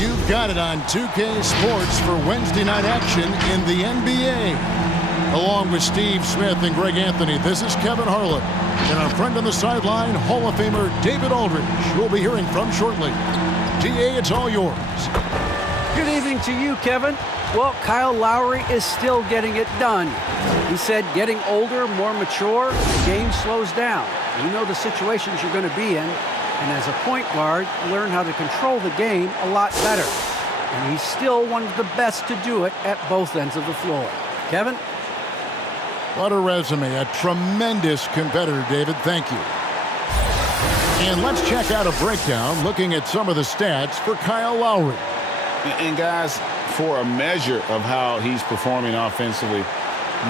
You've got it on 2K Sports for Wednesday night action in the NBA. Along with Steve Smith and Greg Anthony, this is Kevin Harlan. And our friend on the sideline, Hall of Famer David Aldridge, who we'll be hearing from shortly. DA, it's all yours. Good evening to you, Kevin. Well, Kyle Lowry is still getting it done. He said getting older, more mature, the game slows down. You know the situations you're going to be in. And as a point guard, learn how to control the game a lot better. And he's still one of the best to do it at both ends of the floor. Kevin? What a resume. A tremendous competitor, David. Thank you. And let's check out a breakdown looking at some of the stats for Kyle Lowry. And guys, for a measure of how he's performing offensively,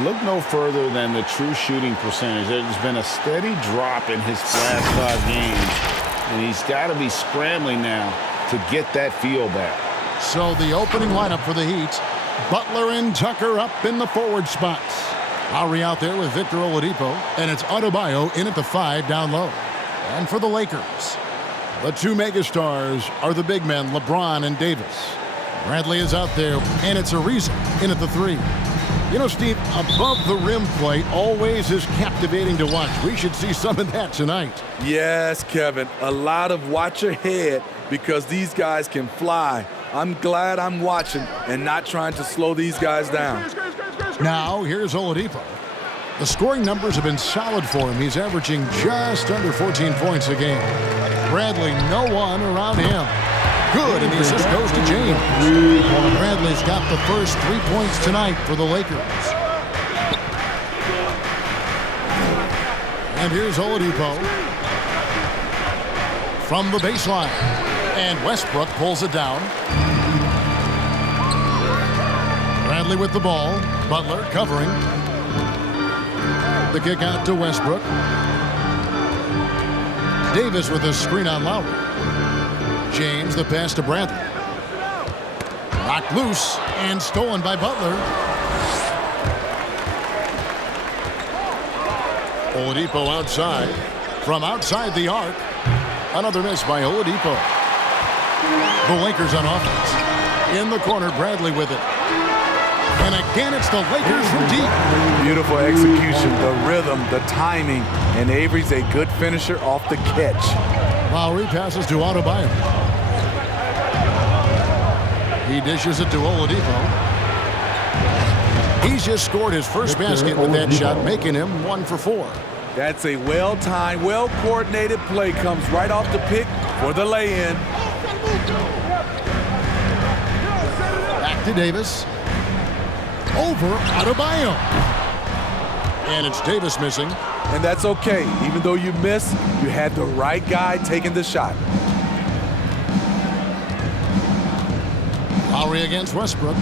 look no further than the true shooting percentage. There's been a steady drop in his last 5 games. And he's got to be scrambling now to get that feel back. So the opening lineup for the Heat, Butler and Tucker up in the forward spots. Lowry out there with Victor Oladipo, and it's Adebayo in at the 5 down low. And for the Lakers, the 2 megastars are the big men, LeBron and Davis. Bradley is out there, and it's Ariza in at the 3. You know, Steve, above the rim play always is captivating to watch. We should see some of that tonight. Yes, Kevin. A lot of watch ahead because these guys can fly. I'm glad I'm watching and not trying to slow these guys down. Now, here's Oladipo. The scoring numbers have been solid for him. He's averaging just under 14 points a game. Bradley, no one around him. Good, and the assist goes to James. Bradley's got the first 3 points tonight for the Lakers. And here's Oladipo from the baseline. And Westbrook pulls it down. Bradley with the ball. Butler covering. The kick out to Westbrook. Davis with a screen on Lowry. James, the pass to Bradley. Knocked loose and stolen by Butler. Oladipo outside. From outside the arc. Another miss by Oladipo. The Lakers on offense. In the corner, Bradley with it. And again, it's the Lakers from deep. Beautiful execution, the rhythm, the timing, and Avery's a good finisher off the catch. Lowry passes to Adebayo. He dishes it to Oladipo. He's just scored his first basket with that shot, making him 1 for 4. That's a well-timed, well-coordinated play. Comes right off the pick for the lay-in. Back to Davis. Over Adebayo. And it's Davis missing. And that's okay. Even though you miss, you had the right guy taking the shot. Lowry against Westbrook.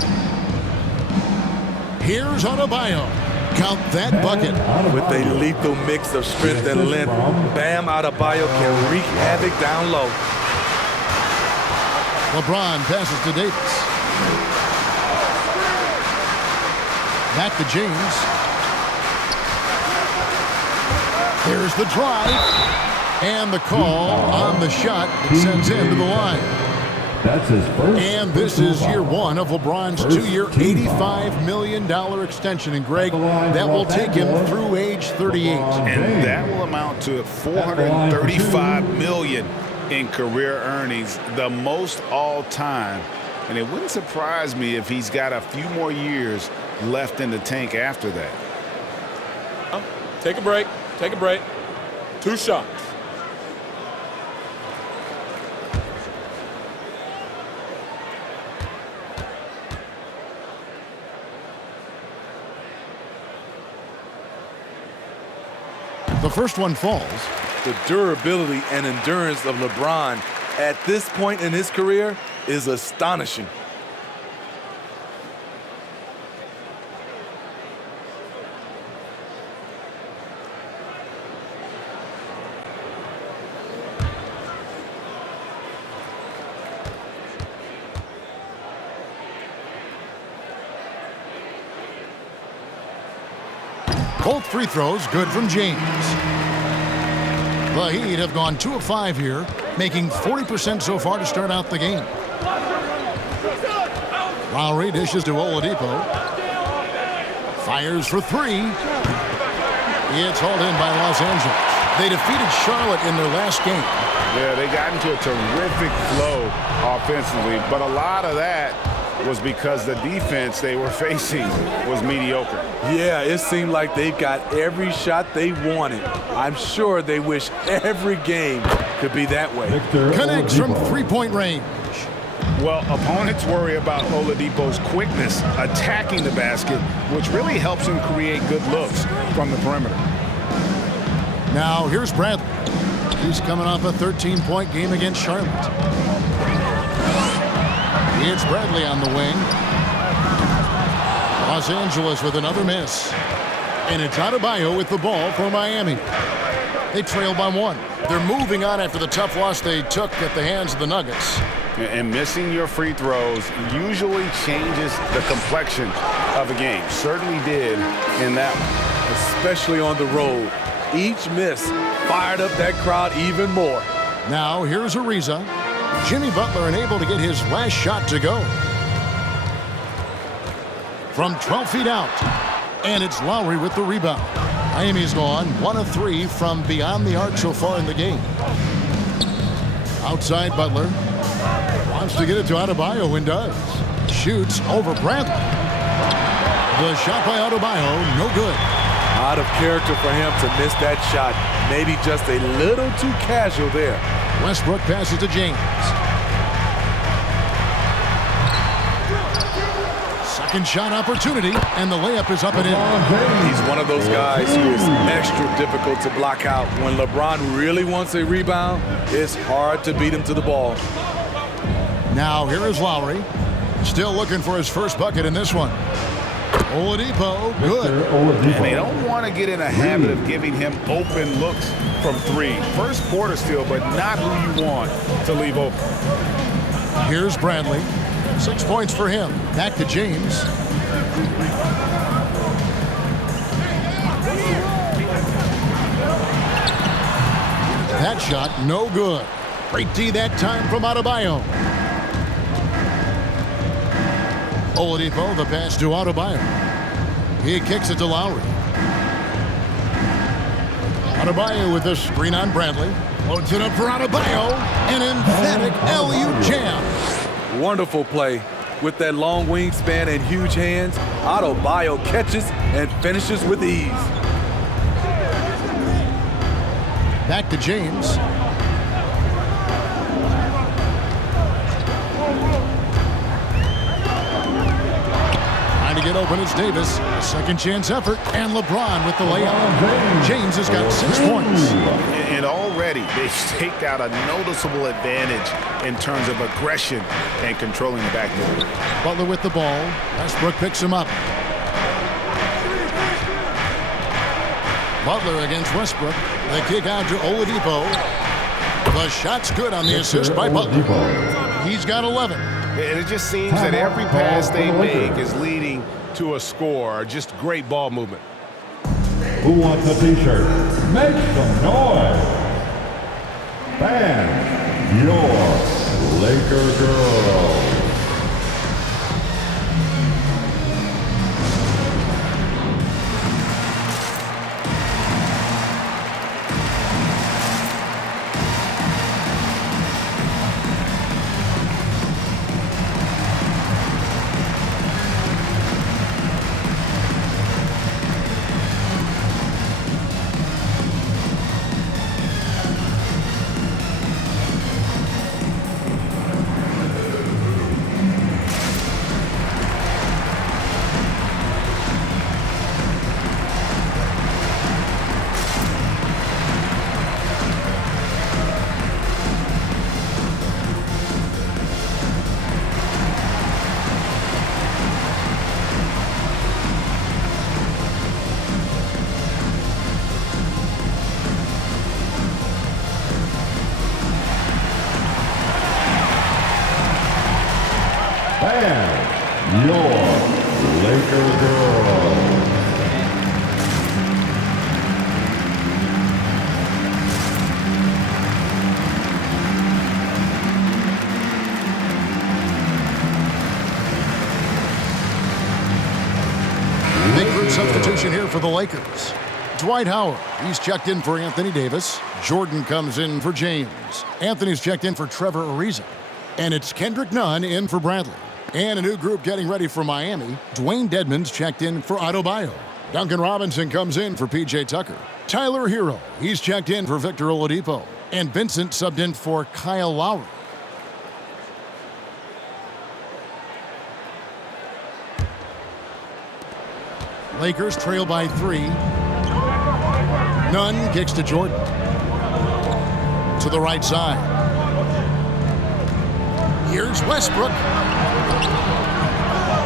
Here's Adebayo. Count that bucket. With a lethal mix of strength and length, Bam Adebayo can wreak havoc down low. LeBron passes to Davis. Back to James. There's the drive. And the call on the shot that sends him to the line. That's his first. And this is year 1 of LeBron's 2-year, $85 million extension. And Greg, that will take him through age 38. And that will amount to $435 million in career earnings, the most all time. And it wouldn't surprise me if he's got a few more years left in the tank after that. Take a break. Take a break. 2 shots. The first one falls. The durability and endurance of LeBron at this point in his career is astonishing. Both free throws good from James. The Heat have gone 2 of 5 here, making 40% so far to start out the game. Lowry dishes to Oladipo. Fires for three. It's hauled in by Los Angeles. They defeated Charlotte in their last game. Yeah, they got into a terrific flow offensively, but a lot of that was because the defense they were facing was mediocre. Yeah, it seemed like they got every shot they wanted. I'm sure they wish every game could be that way. Connects from three-point range. Well, opponents worry about Oladipo's quickness attacking the basket, which really helps him create good looks from the perimeter. Now here's Bradley. He's coming off a 13-point game against Charlotte. It's Bradley on the wing. Los Angeles with another miss. And it's Adebayo with the ball for Miami. They trail by one. They're moving on after the tough loss they took at the hands of the Nuggets. And missing your free throws usually changes the complexion of a game. Certainly did in that one. Especially on the road. Each miss fired up that crowd even more. Now here's Ariza. Jimmy Butler unable to get his last shot to go. From 12 feet out. And it's Lowry with the rebound. Miami's gone 1 of 3 from beyond the arc so far in the game. Outside Butler. Wants to get it to Adebayo and does. Shoots over Bradley. The shot by Adebayo, no good. Out of character for him to miss that shot. Maybe just a little too casual there. Westbrook passes to James. Second shot opportunity, and the layup is up and in. He's one of those guys who is extra difficult to block out. When LeBron really wants a rebound, it's hard to beat him to the ball. Now here is Lowry. Still looking for his first bucket in this one. Oladipo, good. And they don't want to get in a habit of giving him open looks from three. First quarter steal, but not who you want to leave open. Here's Bradley. 6 points for him. Back to James. That shot, no good. Great D that time from Adebayo. Oladipo, the pass to Adebayo. He kicks it to Lowry. Adebayo with the screen on Bradley. Loads it up for Adebayo. An emphatic LU jam. Wonderful play. With that long wingspan and huge hands, Adebayo catches and finishes with ease. Back to James. To get open, it's Davis. A second chance effort, and LeBron with the layup. James has got 6 points. And already they've staked out a noticeable advantage in terms of aggression and controlling the backcourt. Butler with the ball. Westbrook picks him up. Butler against Westbrook. The kick out to Oladipo. The shot's good on the assist by Butler. He's got 11. And it just seems that every pass they make is leading to a score. Just great ball movement. Who wants a t-shirt? Make some noise. Bam, your Laker girl. And your Laker girl. substitution here for the Lakers. Dwight Howard, he's checked in for Anthony Davis. Jordan comes in for James. Anthony's checked in for Trevor Ariza. And it's Kendrick Nunn in for Bradley. And a new group getting ready for Miami. Dwayne Dedmon's checked in for Adebayo. Duncan Robinson comes in for P.J. Tucker. Tyler Hero, he's checked in for Victor Oladipo. And Vincent subbed in for Kyle Lowry. Lakers trail by 3. Nunn kicks to Jordan. To the right side. Here's Westbrook.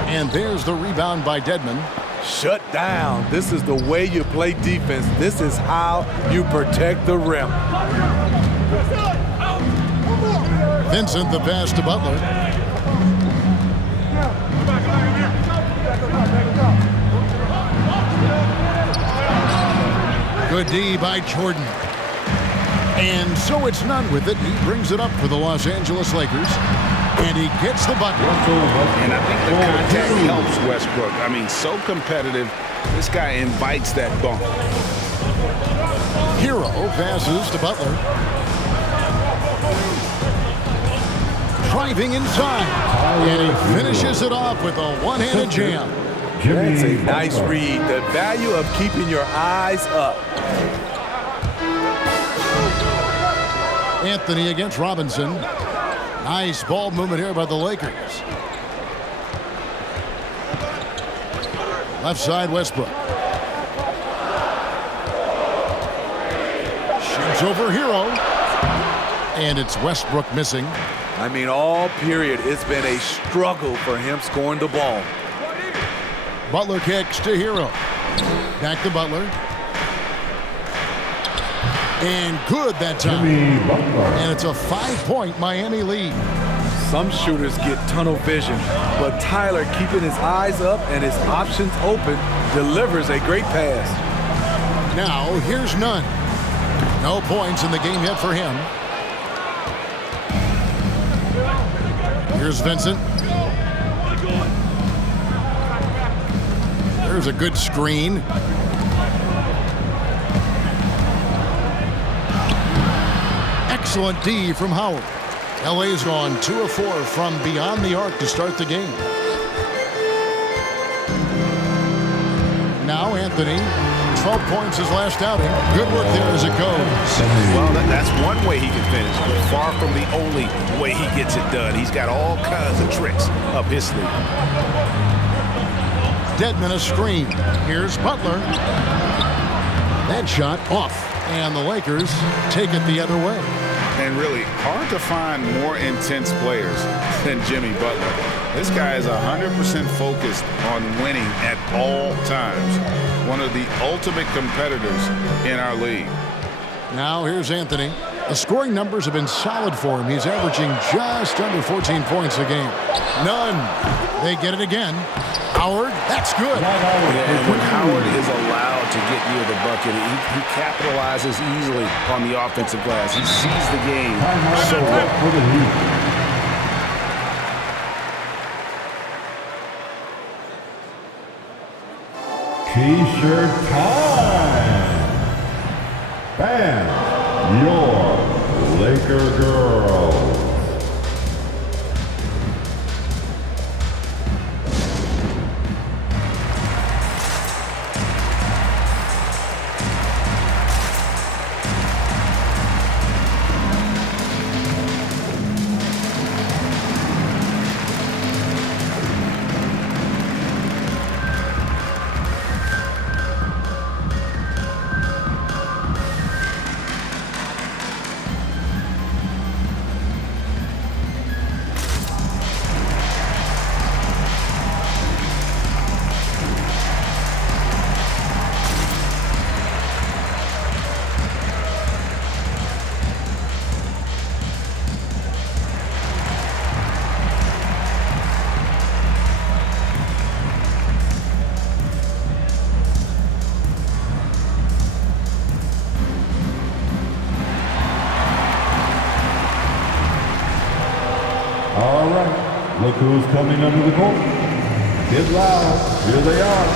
And there's the rebound by Dedmon. Shut down. This is the way you play defense. This is how you protect the rim. Vincent the pass to Butler. Good D by Jordan. And so it's Nunn with it. He brings it up for the Los Angeles Lakers. And he gets the bucket. And I think the contact helps Westbrook. I mean, so competitive. This guy invites that bump. Hero passes to Butler. Driving inside. And he finishes it off with a one-handed jam. That's a nice read. The value of keeping your eyes up. Anthony against Robinson. Nice ball movement here by the Lakers. Left side, Westbrook. Shoots over Hero. And it's Westbrook missing. I mean, all period, it's been a struggle for him scoring the ball. Butler kicks to Hero. Back to Butler. And good that time. And it's a 5-point Miami lead. Some shooters get tunnel vision, but Tyler, keeping his eyes up and his options open, delivers a great pass. Now, here's Nunn. No points in the game yet for him. Here's Vincent. There's a good screen. Excellent D from Howard. LA's gone 2 of 4 from beyond the arc to start the game. Now Anthony, 12 points his last outing. Good work there as it goes. Well, that's one way he can finish, but far from the only way he gets it done. He's got all kinds of tricks up his sleeve. Dedmon a screen. Here's Butler. That shot off. And the Lakers take it the other way. And really, hard to find more intense players than Jimmy Butler. This guy is 100% focused on winning at all times. One of the ultimate competitors in our league. Now here's Anthony. The scoring numbers have been solid for him. He's averaging just under 14 points a game. Nunn. They get it again. Howard, that's good. Yeah, and when Howard is allowed to get near the bucket, he capitalizes easily on the offensive glass. He sees the game so well. T-shirt time. Bam, your Laker girls. All right, look who's coming under the court. Get loud, here they are.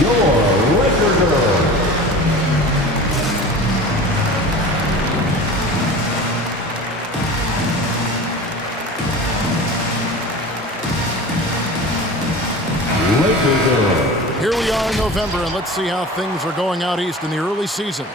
your Laker girl. Laker girl. Here we are in November, and let's see how things are going out east in the early season.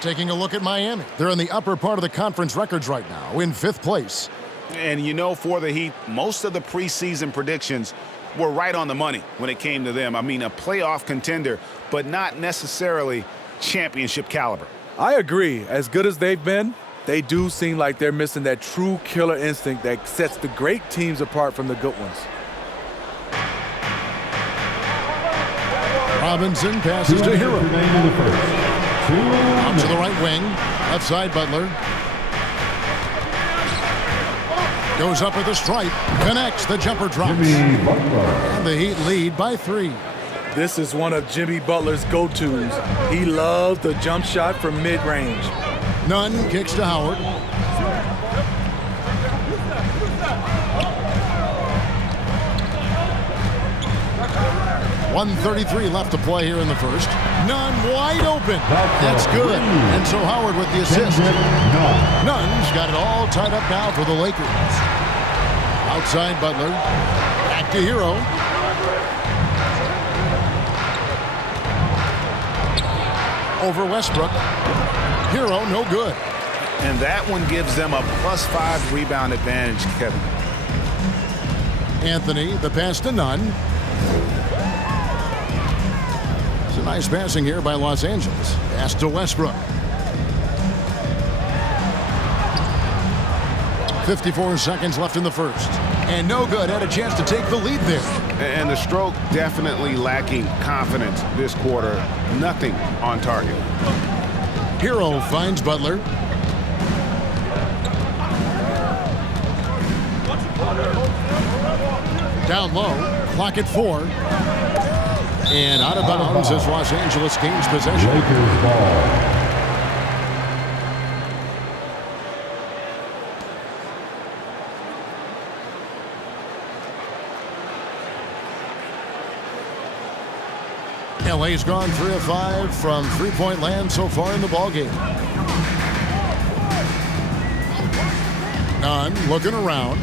Taking a look at Miami. They're in the upper part of the conference records right now, in 5th place. And you know, for the Heat, most of the preseason predictions were right on the money when it came to them. I mean, a playoff contender, but not necessarily championship caliber. I agree. As good as they've been, they do seem like they're missing that true killer instinct that sets the great teams apart from the good ones. Robinson passes to Hero. Out to the right wing. Left side, Butler. Goes up with a stripe. Connects. The jumper drops. And the Heat lead by 3. This is one of Jimmy Butler's go-tos. He loves the jump shot from mid-range. Nunn kicks to Howard. .133 left to play here in the first. Nunn wide open. That's good. And so Howard with the assist. Nunn's got it all tied up now for the Lakers. Outside Butler. Back to Hero. Over Westbrook. Hero no good. And that one gives them a +5 rebound advantage, Kevin. Anthony, the pass to Nunn. It's a nice passing here by Los Angeles. Pass to Westbrook. 54 seconds left in the first. And no good. Had a chance to take the lead there. And the stroke definitely lacking confidence this quarter. Nothing on target. Hero finds Butler. Down low. Clock at 4. And out of bounds as Los Angeles gains possession. Lakers ball. LA's gone 3 of 5 from three-point land so far in the ballgame. Nunn looking around.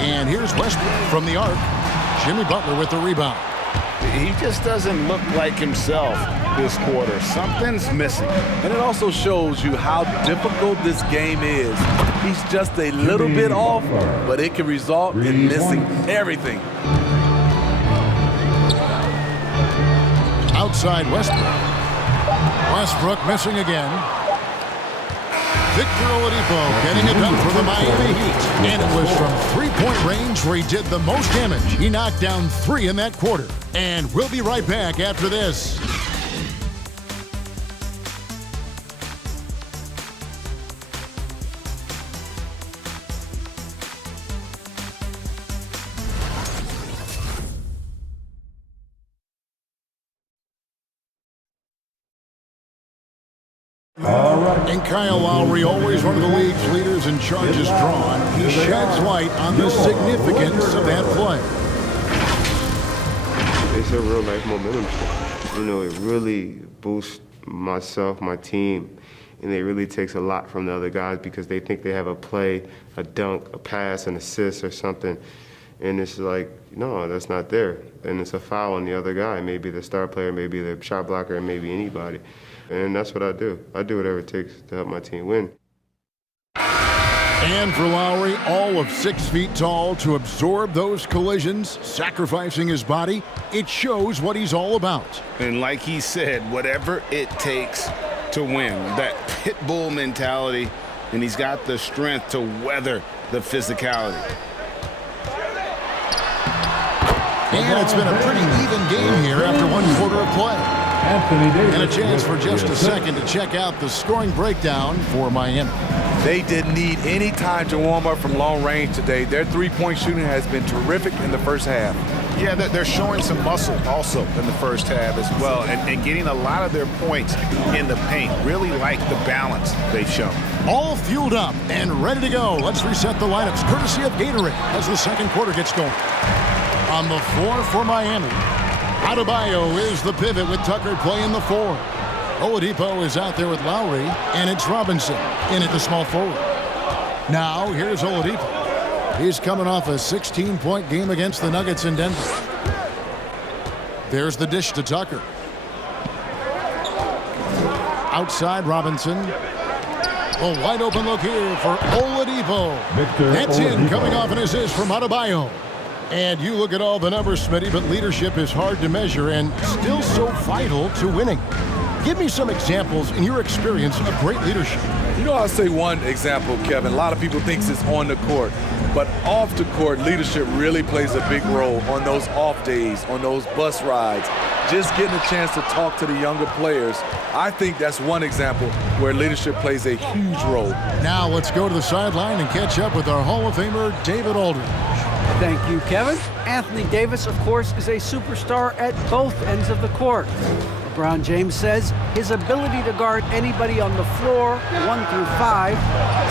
And here's Westbrook from the arc. Jimmy Butler with the rebound. He just doesn't look like himself this quarter. Something's missing. And it also shows you how difficult this game is. He's just a little bit off, but it can result in missing everything. Outside Westbrook. Westbrook missing again. Victor Oladipo getting it done for the Miami Heat. And it was from three-point range where he did the most damage. He knocked down 3 in that quarter. And we'll be right back after this. And Kyle Lowry, always one of the league's leaders in charges drawn, he sheds light on the significance of that play. It's a real life momentum shift. You know, it really boosts myself, my team, and it really takes a lot from the other guys because they think they have a play, a dunk, a pass, an assist or something. And it's like, no, that's not there. And it's a foul on the other guy, maybe the star player, maybe the shot blocker, maybe anybody. And that's what I do. I do whatever it takes to help my team win. And for Lowry, all of 6 feet tall to absorb those collisions, sacrificing his body, it shows what he's all about. And like he said, whatever it takes to win, that pit bull mentality, and he's got the strength to weather the physicality. And it's been a pretty even game here after 1 quarter of play. And a chance for just a second to check out the scoring breakdown for Miami. They didn't need any time to warm up from long range today. Their three-point shooting has been terrific in the first half. Yeah, they're showing some muscle also in the first half as well, and getting a lot of their points in the paint. Really like the balance they've shown. All fueled up and ready to go. Let's reset the lineups courtesy of Gatorade as the second quarter gets going. On the floor for Miami, Adebayo is the pivot with Tucker playing the 4. Oladipo is out there with Lowry, and it's Robinson in at the small forward. Now, here's Oladipo. He's coming off a 16-point game against the Nuggets in Denver. There's the dish to Tucker. Outside Robinson. A wide open look here for Oladipo. That's in, coming off an assist from Adebayo. And you look at all the numbers, Smitty, but leadership is hard to measure and still so vital to winning. Give me some examples in your experience of great leadership. You know, I'll say one example, Kevin. A lot of people think it's on the court, but off the court, leadership really plays a big role on those off days, on those bus rides. Just getting a chance to talk to the younger players. I think that's one example where leadership plays a huge role. Now let's go to the sideline and catch up with our Hall of Famer, David Aldridge. Thank you, Kevin. Anthony Davis, of course, is a superstar at both ends of the court. LeBron James says his ability to guard anybody on the floor, 1 through 5,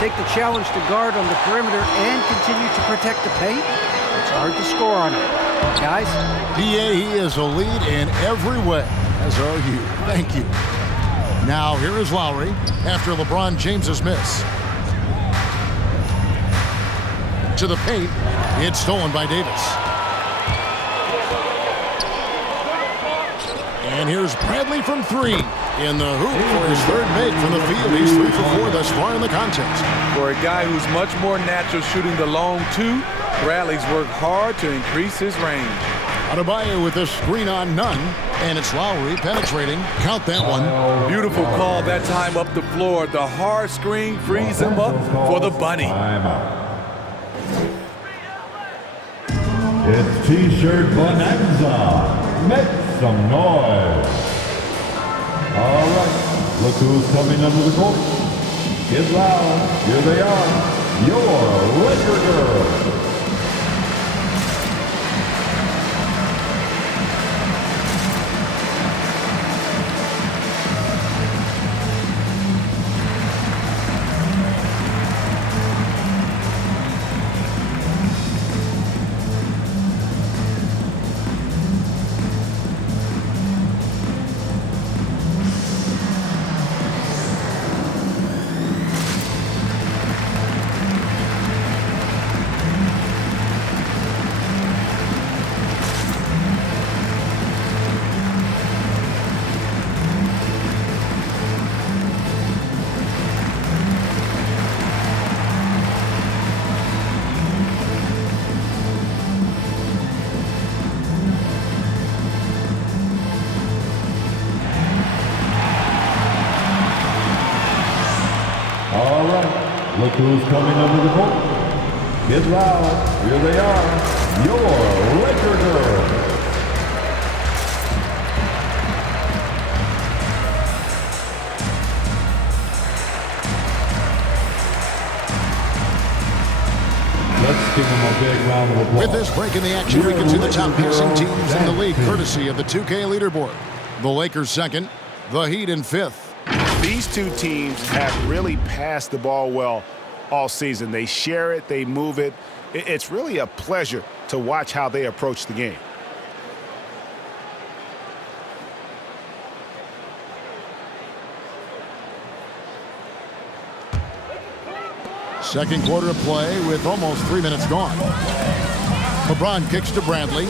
take the challenge to guard on the perimeter and continue to protect the paint, it's hard to score on him. Guys? DA, he is a lead in every way, as are you. Thank you. Now, here is Lowry after LeBron James's miss. To the paint, it's stolen by Davis. And here's Bradley from 3 in the hoop for his third make from the field. He's 3 for 4 thus far in the contest. For a guy who's much more natural shooting the long 2, Bradley's worked hard to increase his range. Adebayo with a screen on none, and it's Lowry penetrating. Count that one. Beautiful call that time up the floor. The hard screen frees him up for the bunny. It's T-shirt Bonanza. Make some noise. All right, look who's coming under the court. Get loud. Here they are. Your Laker girls. Look who's coming under the court. Get loud. Here they are. Your Laker girls. Let's give them a big round of applause. With this break in the action, we can see the top passing teams in the league, courtesy of the 2K leaderboard. The Lakers second, the Heat in 5th. These two teams have really passed the ball well all season. They share it, they move it. It's really a pleasure to watch how they approach the game. Second quarter of play with almost 3 minutes gone. LeBron kicks to Bradley.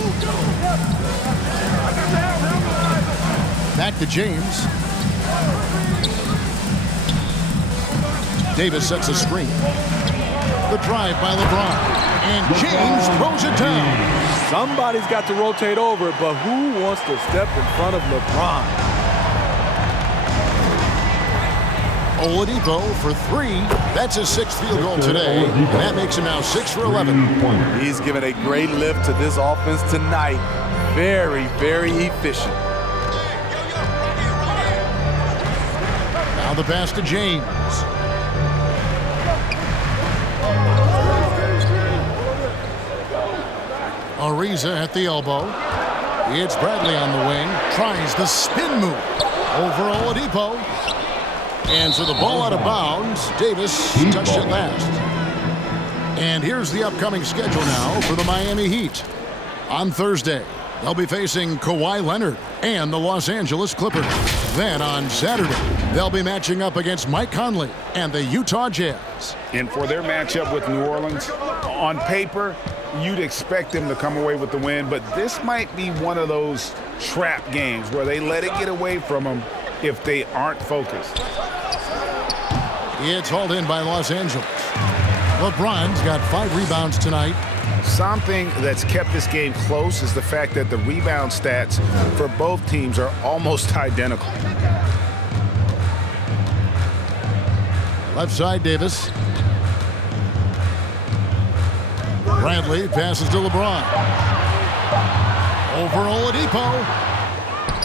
Back to James. Davis sets a screen. The drive by LeBron. And James throws it down. Somebody's got to rotate over, but who wants to step in front of LeBron? Oladipo for 3. That's his 6th field goal today. And that makes him now 6 for 11. He's given a great lift to this offense tonight. Very, very efficient. Now the pass to James. Ariza at the elbow. It's Bradley on the wing. Tries the spin move over Oladipo. And so the ball out of bounds. Davis touched it last. And here's the upcoming schedule now for the Miami Heat. On Thursday, They'll be facing Kawhi Leonard and the Los Angeles Clippers. Then on Saturday, they'll be matching up against Mike Conley and the Utah Jazz. And for their matchup with New Orleans, on paper, you'd expect them to come away with the win, but this might be one of those trap games where they let it get away from them if they aren't focused. It's hauled in by Los Angeles. LeBron's got 5 rebounds tonight. Something that's kept this game close is the fact that the rebound stats for both teams are almost identical. Left side, Davis. Bradley passes to LeBron. Over Oladipo.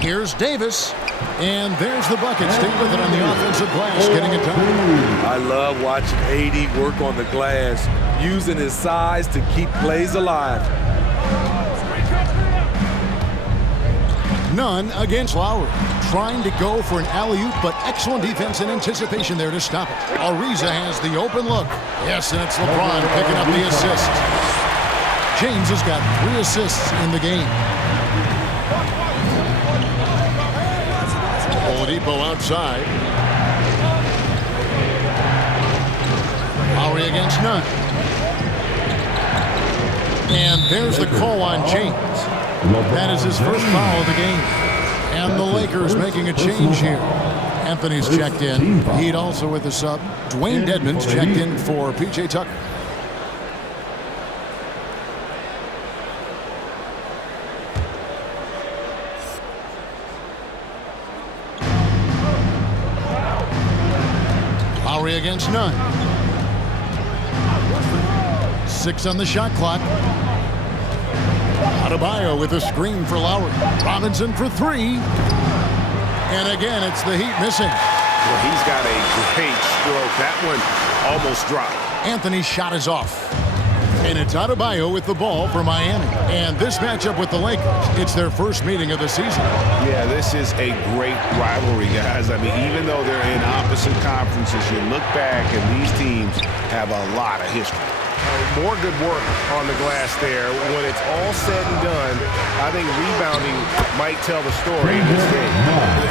Here's Davis. And there's the bucket. Stay with it on the offensive glass, getting it done. I love watching AD work on the glass, using his size to keep plays alive. None against Lowry. Trying to go for an alley-oop, but excellent defense and anticipation there to stop it. Ariza has the open look. Yes, and it's LeBron picking up the assist. James has got 3 assists in the game. Oladipo outside. Lowry against Nunn. And there's the call on James. That is his first foul of the game. And the Lakers making a change here. Anthony's checked in. Heat also with the sub. Dwayne Dedmon's checked in for P.J. Tucker. Lowry against Nunn. 6 on the shot clock. Adebayo with a screen for Lowry. Robinson for 3. And again, it's the Heat missing. Well, he's got a great stroke. That one almost dropped. Anthony's shot is off. And it's Adebayo with the ball for Miami. And this matchup with the Lakers, it's their first meeting of the season. Yeah, this is a great rivalry, guys. I mean, even though they're in opposite conferences, you look back and these teams have a lot of history. More good work on the glass there. When it's all said and done, I think rebounding might tell the story in this game.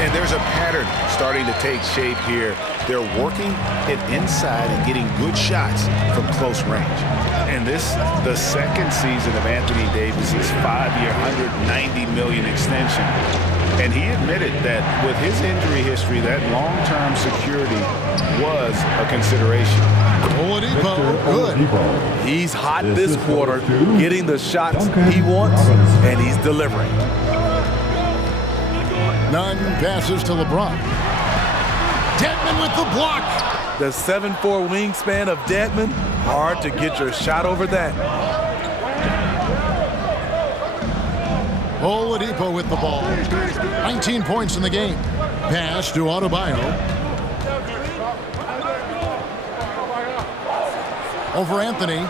And there's a pattern starting to take shape here. They're working it inside and getting good shots from close range. And this, the second season of Anthony Davis's 5-year, $190 million extension. And he admitted that with his injury history, that long-term security was a consideration. Oladipo, good. He's hot this quarter, getting the shots he wants, and he's delivering. Nunn passes to LeBron. Dedmon with the block. The 7'4" wingspan of Dedmon, hard to get your shot over that. Oladipo with the ball. 19 points in the game. Pass to Adebayo. Over Anthony.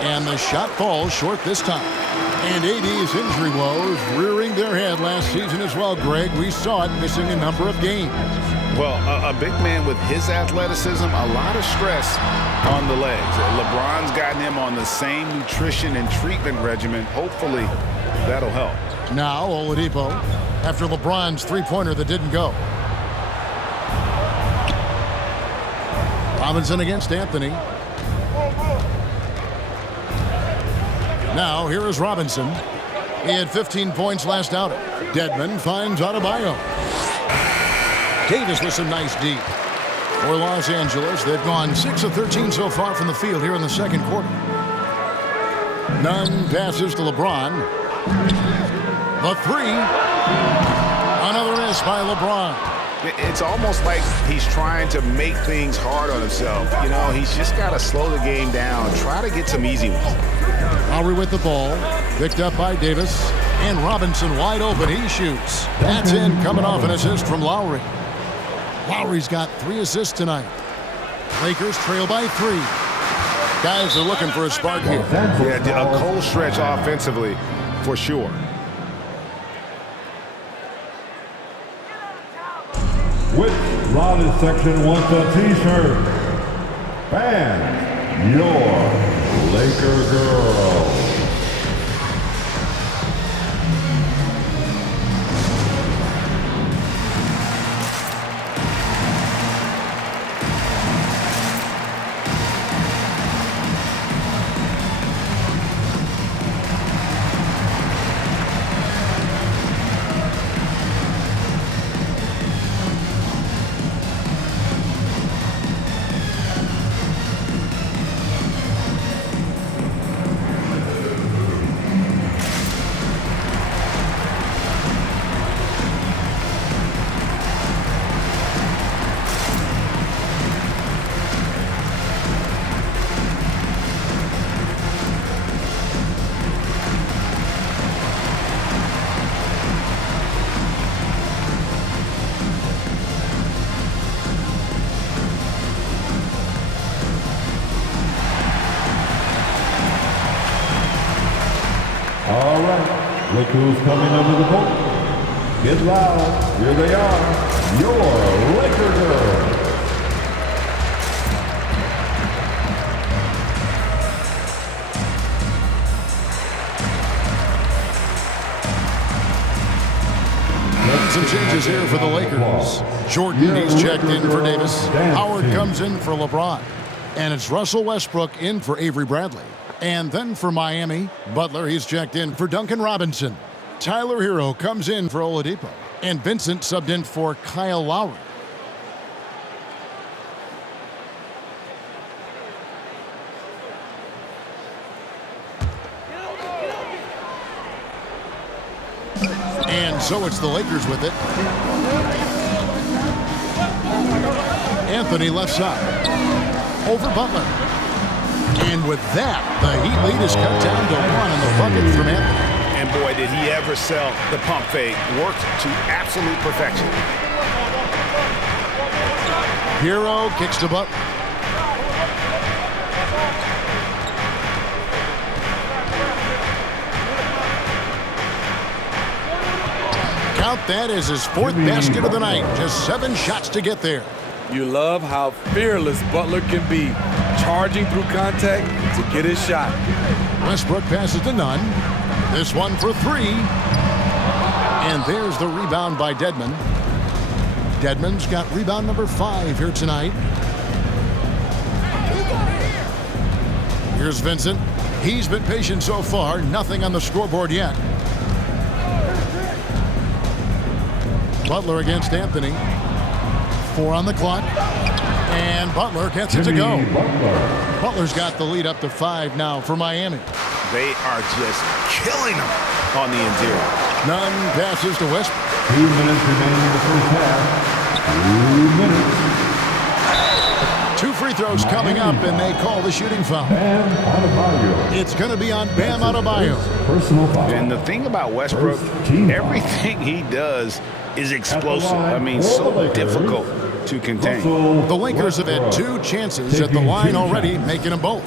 And the shot falls short this time. And AD's injury woes rearing their head last season as well, Greg. We saw it missing a number of games. Well, a big man with his athleticism, a lot of stress on the legs. LeBron's gotten him on the same nutrition and treatment regimen. Hopefully, that'll help. Now, Oladipo, after LeBron's three-pointer that didn't go. Robinson against Anthony. Now, here is Robinson. He had 15 points last outing. Dedmon finds Adebayo. Davis with some nice D. For Los Angeles, they've gone 6 of 13 so far from the field here in the second quarter. Nunn passes to LeBron. The 3. Another miss by LeBron. It's almost like he's trying to make things hard on himself. You know, he's just got to slow the game down, try to get some easy ones. Lowry with the ball, picked up by Davis, and Robinson wide open. He shoots. That's in, coming off an assist from Lowry. Lowry's got 3 assists tonight. Lakers trail by 3. Guys are looking for a spark here. Yeah, a cold stretch offensively, for sure. Which Loudest section wants a t-shirt? And your Laker girl. All right, look who's coming under the court. Get loud. Here they are, your Laker girls. Some changes here for the Lakers. Jordan, he's checked in for Davis. Howard comes in for LeBron. And it's Russell Westbrook in for Avery Bradley. And then for Miami, Butler, he's checked in for Duncan Robinson. Tyler Hero comes in for Oladipo. And Vincent subbed in for Kyle Lowry. And so it's the Lakers with it. Anthony left side. Over Butler. And with that, the Heat lead is cut down to 1 in the bucket from Anthony. And boy, did he ever sell the pump fake. Worked to absolute perfection. Hero kicks to Butler. Count that as his 4th basket of the night. Just 7 shots to get there. You love how fearless Butler can be, charging through contact to get his shot. Westbrook passes to Nunn. This one for 3. And there's the rebound by Dedmon. Dedmon's got rebound number 5 here tonight. Here's Vincent. He's been patient so far. Nothing on the scoreboard yet. Butler against Anthony. 4 on the clock. And Butler gets it to go. Butler's got the lead up to 5 now for Miami. They are just killing them on the interior. Nunn passes to Westbrook. 2 minutes remaining in the first half. 2 minutes. 2 free throws coming up, and they call the shooting foul. Bam Adebayo. It's going to be on Bam Adebayo. Personal foul. And the thing about Westbrook, everything he does is explosive. I mean, so difficult to contain. The Lakers have had 2 chances at the line already, making them both.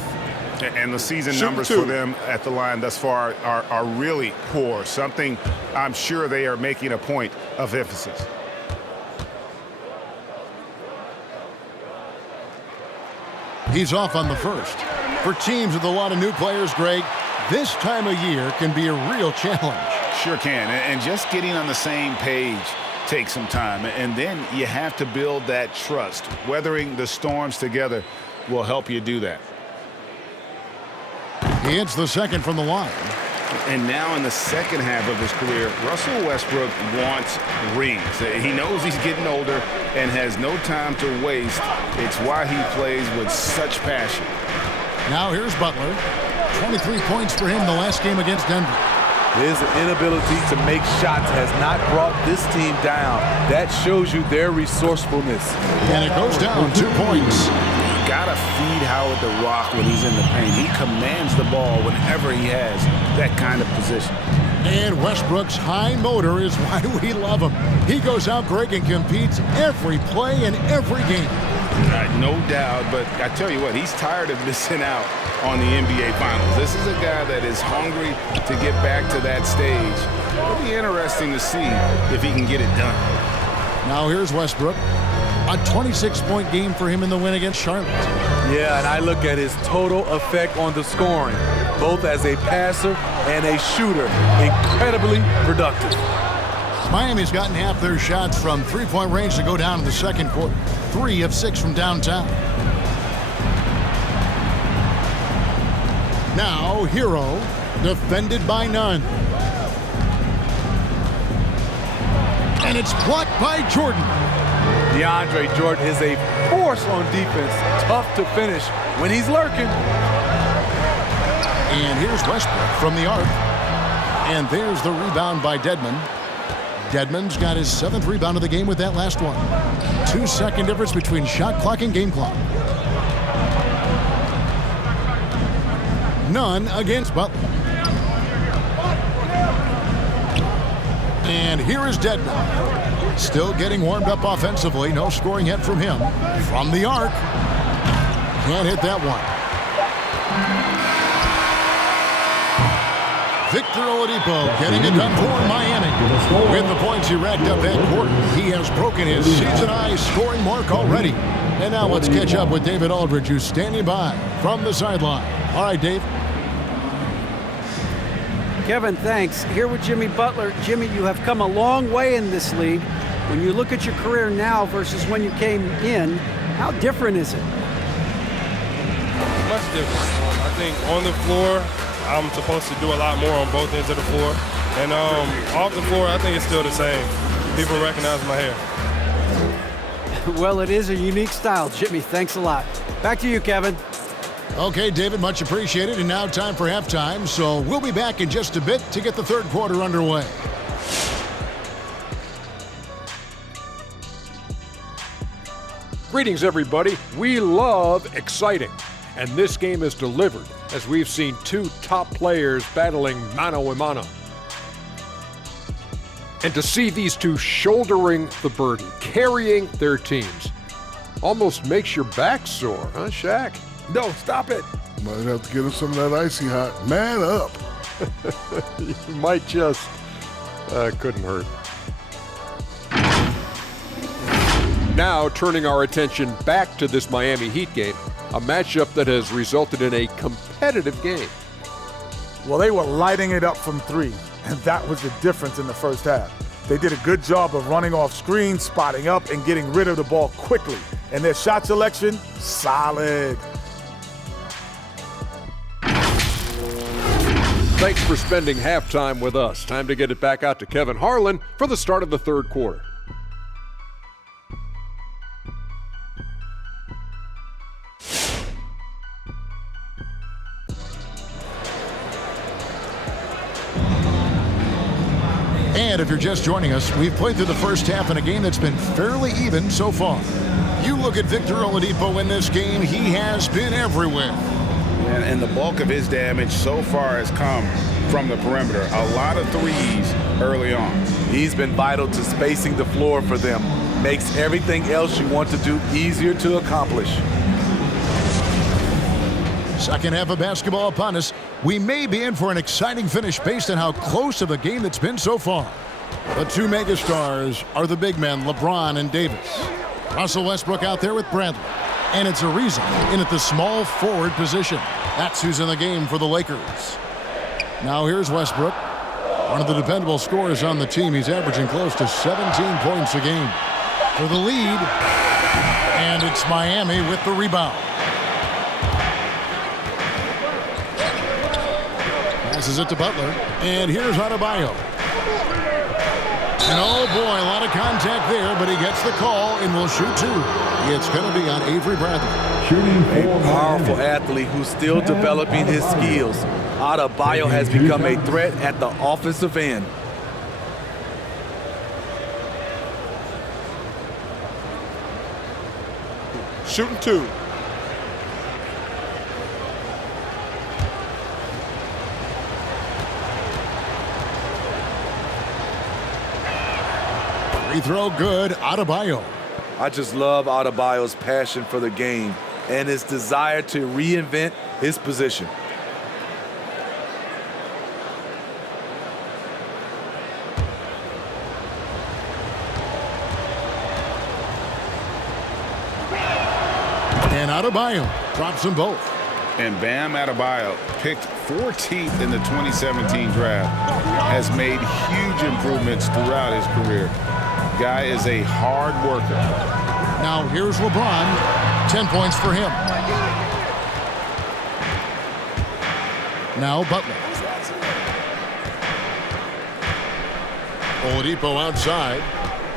And the season numbers for them at the line thus far are really poor. Something I'm sure they are making a point of emphasis. He's off on the first. For teams with a lot of new players, Greg, this time of year can be a real challenge. Sure can. And just getting on the same page takes some time. And then you have to build that trust. Weathering the storms together will help you do that. He hits the second from the line. And now in the second half of his career, Russell Westbrook wants rings. He knows he's getting older and has no time to waste. It's why he plays with such passion. Now here's Butler. 23 points for him the last game against Denver. His inability to make shots has not brought this team down. That shows you their resourcefulness. And it goes down 2 points. Gotta feed Howard the rock when he's in the paint. He commands the ball whenever he has that kind of position. And Westbrook's high motor is why we love him. He goes out, Greg, and competes every play in every game. No doubt, but I tell you what, he's tired of missing out on the NBA Finals. This is a guy that is hungry to get back to that stage. It'll be interesting to see if he can get it done. Now here's Westbrook. A 26-point game for him in the win against Charlotte. Yeah, and I look at his total effect on the scoring, both as a passer and a shooter. Incredibly productive. Miami's gotten half their shots from three-point range to go down in the second quarter. 3 of 6 from downtown. Now, Hero, defended by Nunn. And it's blocked by Jordan. DeAndre Jordan is a force on defense. Tough to finish when he's lurking. And here's Westbrook from the arc. And there's the rebound by Dedmon. Dedmon's got his 7th rebound of the game with that last one. 2-second difference between shot clock and game clock. Nunn against Butler. And here is Dedmon. Still getting warmed up offensively. No scoring yet from him. From the arc. Can't hit that one. Victor Oladipo getting it done for Miami. With the points he racked up that quarter, he has broken his season-high scoring mark already. And now let's catch up with David Aldridge, who's standing by from the sideline. All right, Dave. Kevin, thanks. Here with Jimmy Butler. Jimmy, you have come a long way in this league. When you look at your career now versus when you came in, how different is it? Much different. I think on the floor, I'm supposed to do a lot more on both ends of the floor. And off the floor, I think it's still the same. People recognize my hair. Well, it is a unique style, Jimmy. Thanks a lot. Back to you, Kevin. Okay, David, much appreciated. And now time for halftime. So we'll be back in just a bit to get the third quarter underway. Greetings, everybody. We love exciting. And this game is delivered as we've seen two top players battling mano-a-mano. And to see these two shouldering the burden, carrying their teams, almost makes your back sore, huh, Shaq? No, stop it. Might have to get him some of that icy hot. Man up. You might just, couldn't hurt. Now turning our attention back to this Miami Heat game, a matchup that has resulted in a competitive game. Well, they were lighting it up from three, and that was the difference in the first half. They did a good job of running off screens, spotting up, and getting rid of the ball quickly. And their shot selection, solid. Thanks for spending halftime with us. Time to get it back out to Kevin Harlan for the start of the third quarter. And if you're just joining us, we've played through the first half in a game that's been fairly even so far. You look at Victor Oladipo in this game, he has been everywhere. And the bulk of his damage so far has come from the perimeter. A lot of threes early on. He's been vital to spacing the floor for them. Makes everything else you want to do easier to accomplish. Second half of basketball upon us. We may be in for an exciting finish based on how close of a game that's been so far. The two megastars are the big men, LeBron and Davis. Russell Westbrook out there with Bradley. And it's a reason in at the small forward position. That's who's in the game for the Lakers. Now here's Westbrook. One of the dependable scorers on the team. He's averaging close to 17 points a game for the lead. And it's Miami with the rebound. Passes it to Butler. And here's Adebayo. And oh boy, a lot of contact there, but he gets the call and will shoot two. It's going to be on Avery Bradley. A powerful athlete who's still developing his skills. Adebayo has become a threat at the offensive end. Shooting two. Free throw good, Adebayo. I just love Adebayo's passion for the game and his desire to reinvent his position. And Adebayo drops them both. And Bam Adebayo, picked 14th in the 2017 draft, has made huge improvements throughout his career. Guy is a hard worker. Now here's LeBron. 10 points for him. Now Butler. Oladipo outside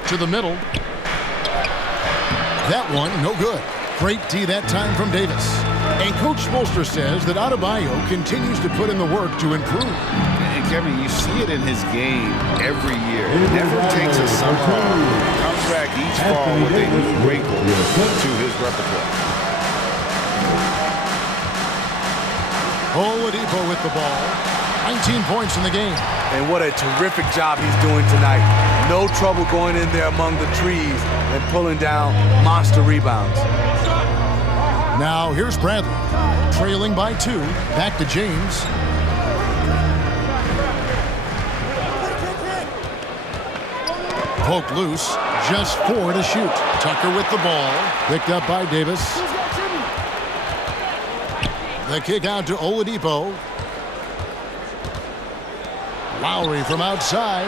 to the middle. That one, no good. Great D that time from Davis. And Coach Spoelstra says that Adebayo continues to put in the work to improve. And Kevin, you see it in his game every year. It never takes a summer off. Comes back each fall with a new wrinkle to his repertoire. Oladipo with the ball. 19 points in the game. And what a terrific job he's doing tonight. No trouble going in there among the trees and pulling down monster rebounds. Now here's Bradley. Trailing by 2. Back to James. poked loose. Just 4 to shoot. Tucker with the ball. Picked up by Davis. The kick out to Oladipo. Lowry from outside.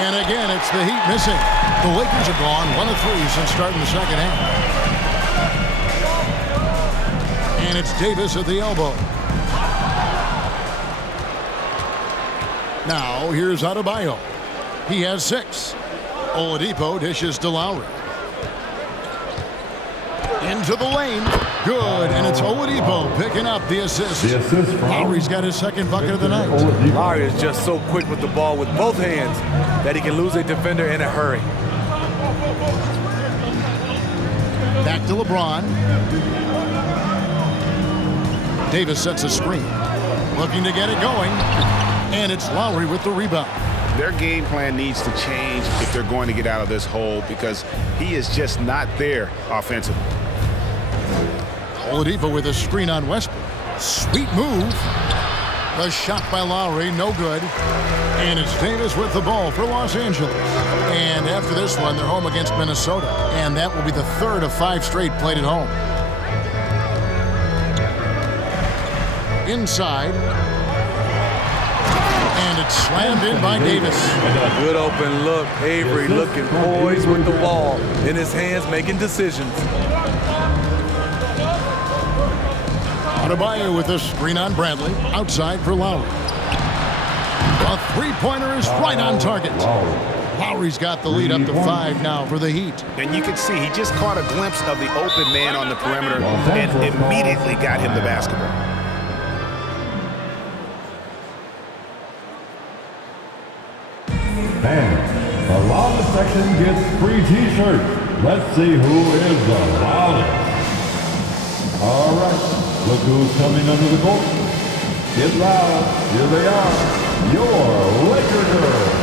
And again, it's the Heat missing. The Lakers have gone 1 of 3 since starting the second half. And it's Davis at the elbow. Now, here's Adebayo. He has 6. Oladipo dishes to Lowry. Into the lane. Good, and it's Oladipo picking up the assist. Lowry's got his second bucket of the night. Lowry is just so quick with the ball with both hands that he can lose a defender in a hurry. Back to LeBron. Davis sets a screen. Looking to get it going. And it's Lowry with the rebound. Their game plan needs to change if they're going to get out of this hole because he is just not there offensively. Oladipo with a screen on Westbrook. Sweet move. The shot by Lowry, no good. And it's Davis with the ball for Los Angeles. And after this one, they're home against Minnesota. And that will be the 3rd of 5 straight played at home. Inside. And it's slammed in by Davis. Good open look. Avery looking poised with the ball in his hands, making decisions. Adebayo with a screen on Bradley. Outside for Lowry. A three-pointer is right on target. Lowry's got the lead up to 5 now for the Heat. And you can see he just caught a glimpse of the open man on the perimeter and immediately got him the basketball. And the loudest section gets free t-shirts. Let's see who is the loudest. All right, look who's coming under the court. Get loud. Here they are, your Laker girls.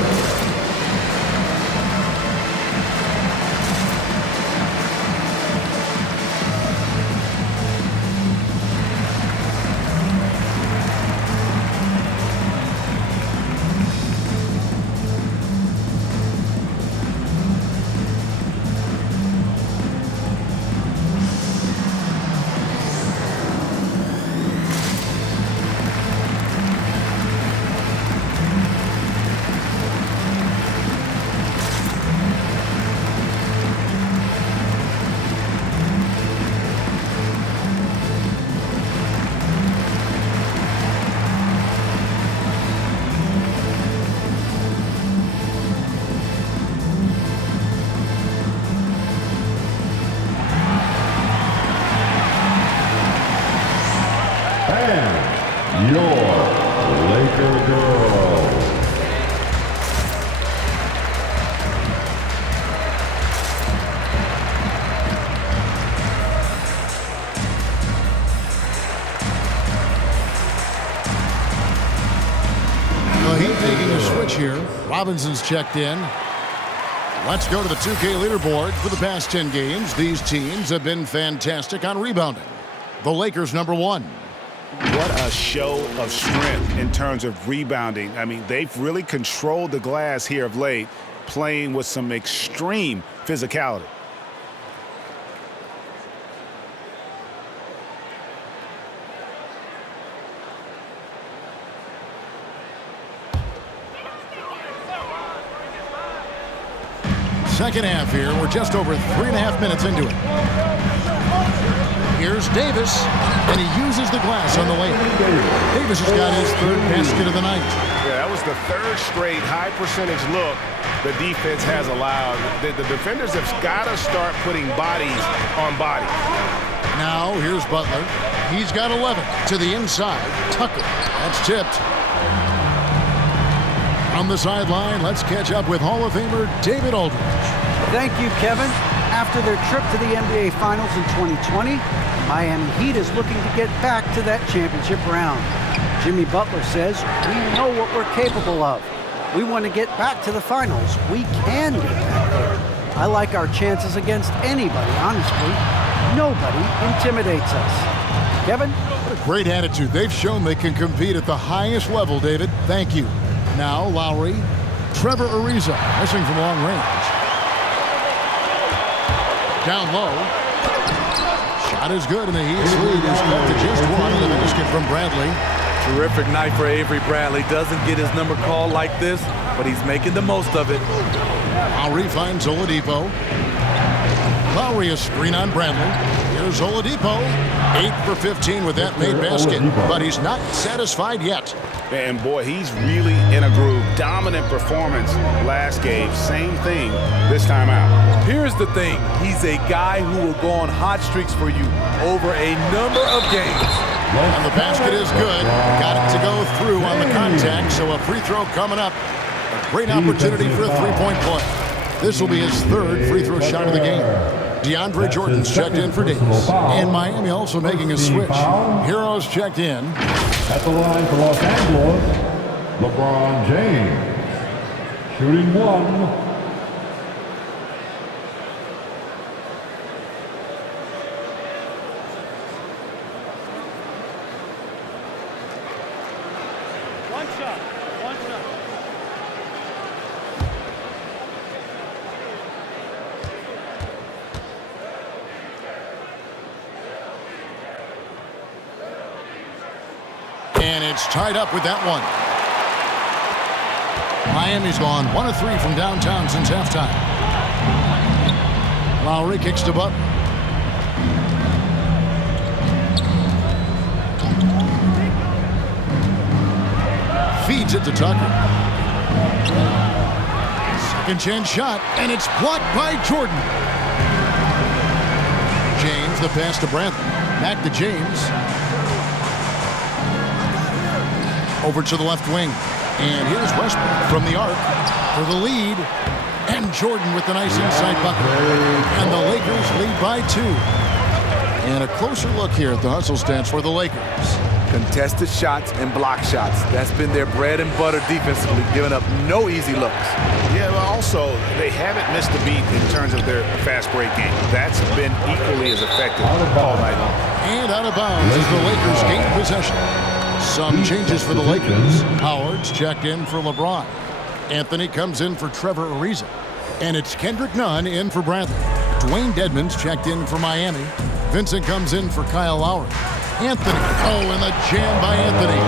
Robinson's checked in. Let's go to the 2K leaderboard. For the past 10 games, these teams have been fantastic on rebounding. The Lakers #1. What a show of strength in terms of rebounding. I mean, they've really controlled the glass here of late, playing with some extreme physicality. Second half here. We're just over 3.5 minutes into it. Here's Davis, and he uses the glass on the layup. Davis has got his 3rd basket of the night. Yeah, that was the 3rd straight high-percentage look the defense has allowed. The defenders have got to start putting bodies on bodies. Now, here's Butler. He's got 11 to the inside. Tucker. That's tipped. On the sideline, let's catch up with Hall of Famer David Aldridge. Thank you, Kevin. After their trip to the NBA Finals in 2020, Miami Heat is looking to get back to that championship round. Jimmy Butler says, we know what we're capable of. We want to get back to the finals. We can get back there. I like our chances against anybody, honestly. Nobody intimidates us. Kevin? What a great attitude. They've shown they can compete at the highest level, David. Thank you. Now, Lowry. Trevor Ariza missing from long range. Down low. Shot is good, and the Heat's lead is cut to just one on the basket from Bradley. Terrific night for Avery Bradley. Doesn't get his number called like this, but he's making the most of it. Lowry finds Oladipo. Lowry a screen on Bradley. Here's Oladipo. 8 for 15 with that made basket, but he's not satisfied yet. And boy, he's really in a groove. Dominant performance last game. Same thing this time out. Here's the thing. He's a guy who will go on hot streaks for you over a number of games. And the basket is good. Got it to go through on the contact, so a free throw coming up. A great opportunity for a three-point play. This will be his third free throw shot of the game. DeAndre Jordan's checked in for Davis. And Miami also making a switch. Heroes checked in. At the line for Los Angeles, LeBron James. Shooting one. And it's tied up with that one. Miami's gone 1 of 3 from downtown since halftime. Lowry kicks to Butler. Feeds it to Tucker. Second chance shot, and it's blocked by Jordan. James, the pass to Bradley. Back to James. Over to the left wing. And here's Westbrook from the arc for the lead. And Jordan with the nice inside bucket. And the Lakers lead by 2. And a closer look here at the hustle stats for the Lakers. Contested shots and block shots. That's been their bread and butter defensively, giving up no easy looks. Yeah, but also, they haven't missed a beat in terms of their fast break game. That's been equally as effective all night long. And out of bounds as the Lakers gain possession. Some changes for the Lakers. Howard's checked in for LeBron. Anthony comes in for Trevor Ariza. And it's Kendrick Nunn in for Bradley. Dwayne Dedmon's checked in for Miami. Vincent comes in for Kyle Lowry. Anthony. Oh, and the jam by Anthony.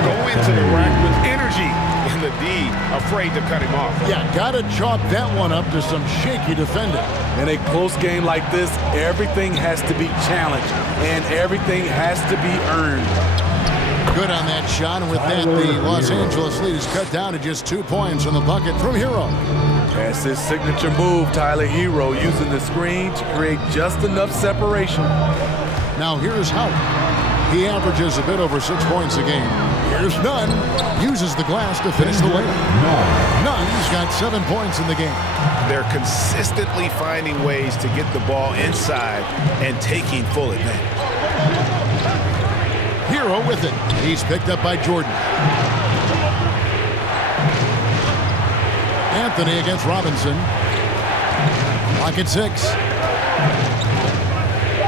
Go into the rack with energy. And the D afraid to cut him off. Yeah, gotta chalk that one up to some shaky defending. In a close game like this, everything has to be challenged. And everything has to be earned. Good on that shot, and with that, the Los Angeles lead is cut down to just 2 points from the bucket from Hero. That's his signature move, Tyler Hero, using the screen to create just enough separation. Now here's Howard. He averages a bit over 6 points a game. Here's Nunn. Uses the glass to finish the layup. Nunn's got 7 points in the game. They're consistently finding ways to get the ball inside and taking full advantage. Hero with it. He's picked up by Jordan. Anthony against Robinson. Clock at 6.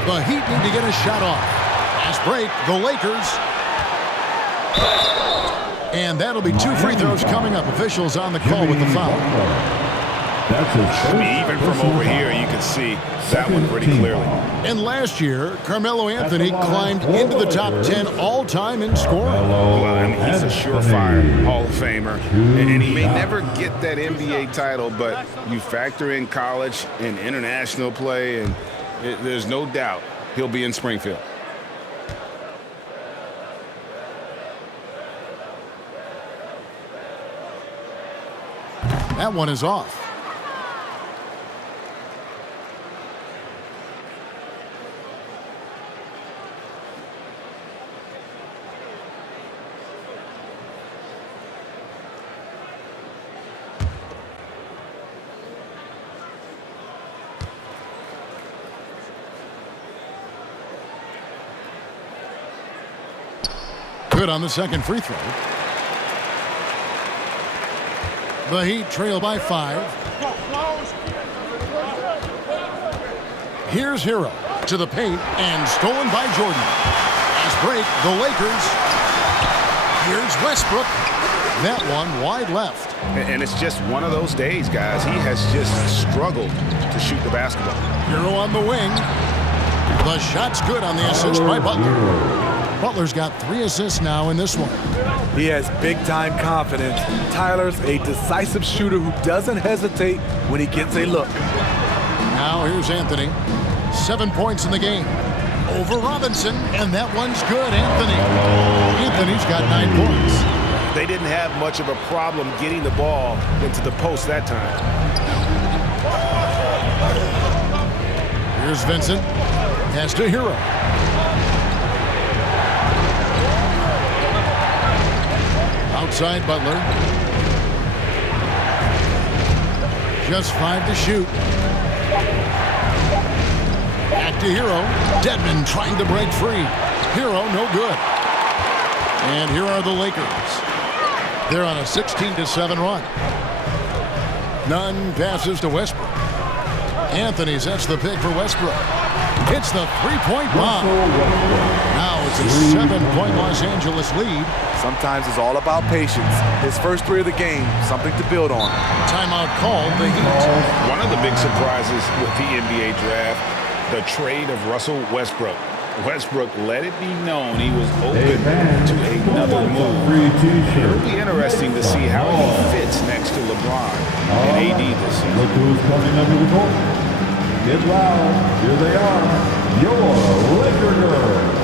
The Heat need to get a shot off. Fast break, the Lakers. And that'll be 2 free throws coming up. Officials on the call with the foul. Even from over here, you can see that one pretty clearly. And last year, Carmelo Anthony climbed into the top 10 all-time in scoring. Well, I mean, he's a surefire Hall of Famer. And he may never get that NBA title, but you factor in college and international play, and there's no doubt he'll be in Springfield. That one is off. Good on the second free throw. The Heat trail by 5. Here's Hero to the paint and stolen by Jordan. Fast break, the Lakers. Here's Westbrook. That one wide left. And it's just one of those days, guys. He has just struggled to shoot the basketball. Hero on the wing. The shot's good on the assist by Butler. Butler's got 3 assists now in this one. He has big-time confidence. Tyler's a decisive shooter who doesn't hesitate when he gets a look. Now here's Anthony. 7 points in the game. Over Robinson, and that one's good, Anthony. Anthony's got 9 points. They didn't have much of a problem getting the ball into the post that time. Here's Vincent. Pass to Hero. Outside Butler. Just 5 to shoot. Back to Hero. Dedmon trying to break free. Hero, no good. And here are the Lakers. They're on a 16-7 run. Nunn passes to Westbrook. Anthony sets the pick for Westbrook. Hits the three-point bomb. Now it's a 7-point Los Angeles lead. Sometimes it's all about patience. His first 3 of the game, something to build on. Timeout called the Heat. One of the big surprises with the NBA draft, the trade of Russell Westbrook. Westbrook let it be known he was open to another move. It'll be interesting to see how he fits next to LeBron and AD this season. Look who's coming under the court. Get loud. Here they are. Your Laker girls.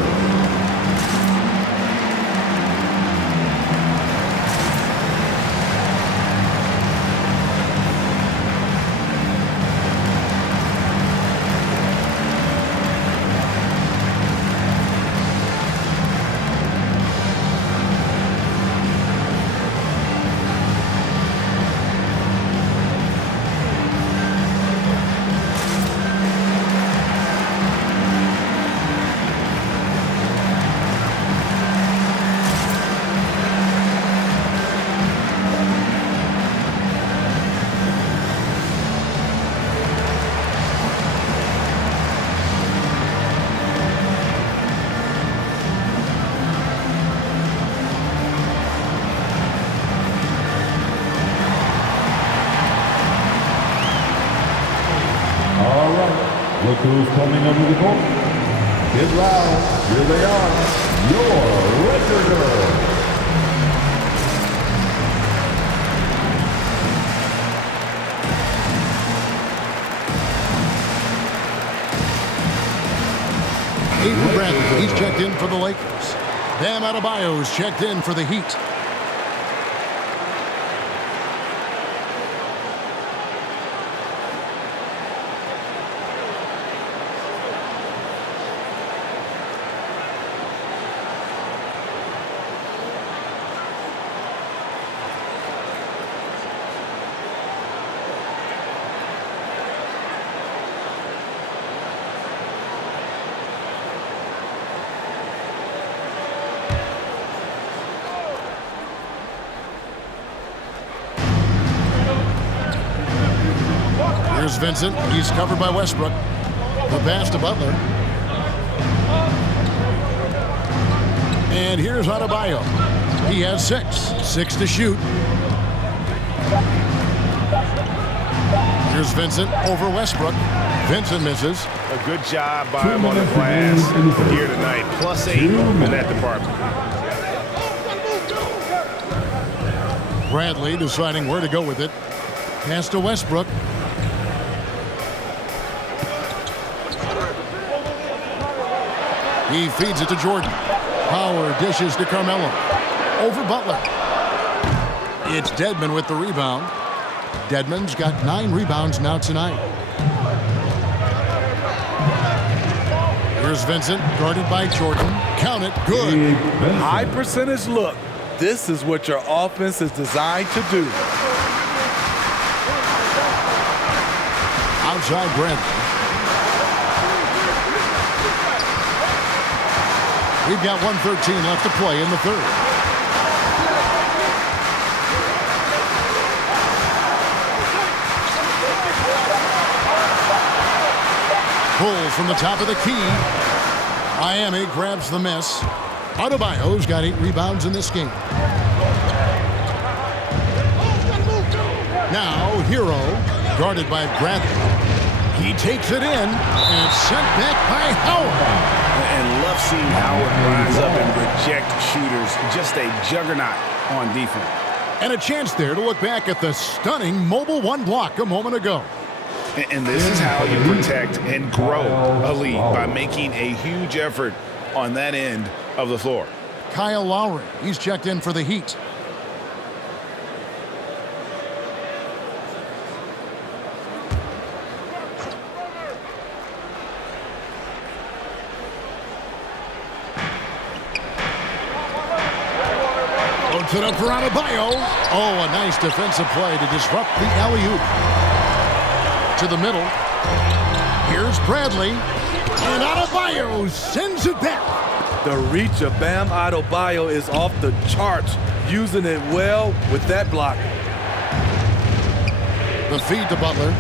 Look who's coming under the court. Get loud. Here they are. Your Laker girls. Avery Bradley, he's checked in for the Lakers. Bam Adebayo's checked in for the Heat. Here's Vincent. He's covered by Westbrook. The pass to Butler. And here's Adebayo. He has 6. 6 to shoot. Here's Vincent over Westbrook. Vincent misses. A good job by him on the glass here tonight. +8 in that department. Bradley deciding where to go with it. Pass to Westbrook. He feeds it to Jordan. Power dishes to Carmelo. Over Butler. It's Dedmon with the rebound. Dedmon's got 9 rebounds now tonight. Here's Vincent, guarded by Jordan. Count it, good. High percentage look. This is what your offense is designed to do. Outside Bradley. We've got 1:13 left to play in the third. Pull from the top of the key. Miami grabs the miss. Adebayo's got 8 rebounds in this game. Hero, guarded by Bradley. He takes it in, and it's sent back by Howard. And love seeing Howard rise up and reject shooters. Just a juggernaut on defense. And a chance there to look back at the stunning mobile one block a moment ago. And this is how you protect and grow a lead, by making a huge effort on that end of the floor. Kyle Lowry, he's checked in for the Heat. Puts it up for Adebayo. Oh, a nice defensive play to disrupt the alley-oop. To the middle. Here's Bradley. And Adebayo sends it back. The reach of Bam Adebayo is off the charts, using it well with that block. The feed to Butler.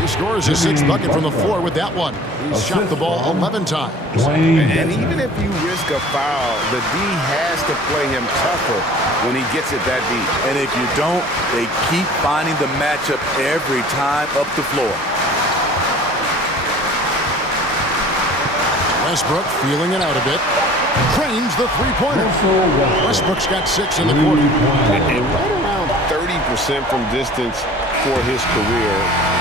He scores his sixth bucket from the floor with that one. He's shot the ball 11 times. And even if you risk a foul, the D has to play him tougher when he gets it that deep. And if you don't, they keep finding the matchup every time up the floor. Westbrook feeling it out a bit. Cranes the three-pointer. Westbrook's got 6 in the quarter. And right around 30% from distance for his career.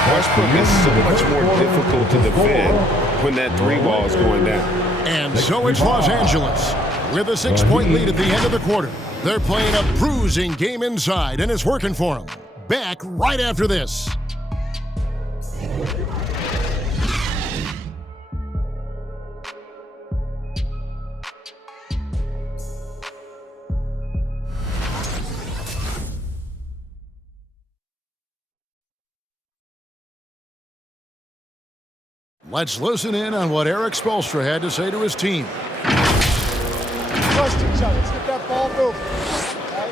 Westbrook is so much more difficult to defend when that three ball is going down. And so it's Los Angeles with a 6-point lead at the end of the quarter. They're playing a bruising game inside, and it's working for them. Back right after this. Let's listen in on what Eric Spoelstra had to say to his team. Trust each other. Let's get that ball moving. Right?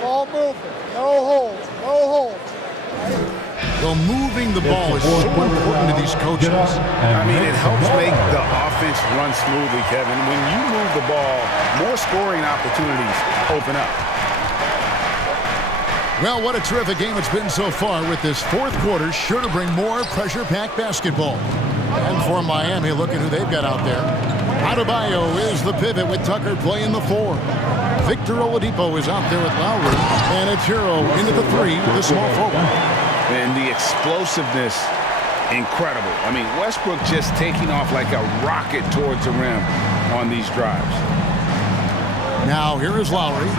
Ball moving. No holds. No holds. Right? Well, moving the ball is so important to these coaches. I mean, it helps make the offense run smoothly, Kevin. When you move the ball, more scoring opportunities open up. Well, what a terrific game it's been so far, with this fourth quarter sure to bring more pressure-packed basketball. And for Miami, look at who they've got out there. Adebayo is the pivot with Tucker playing the 4. Victor Oladipo is out there with Lowry. And it's Hero into the 3, the small forward. And the explosiveness, incredible. I mean, Westbrook just taking off like a rocket towards the rim on these drives. Now, here is Lowry.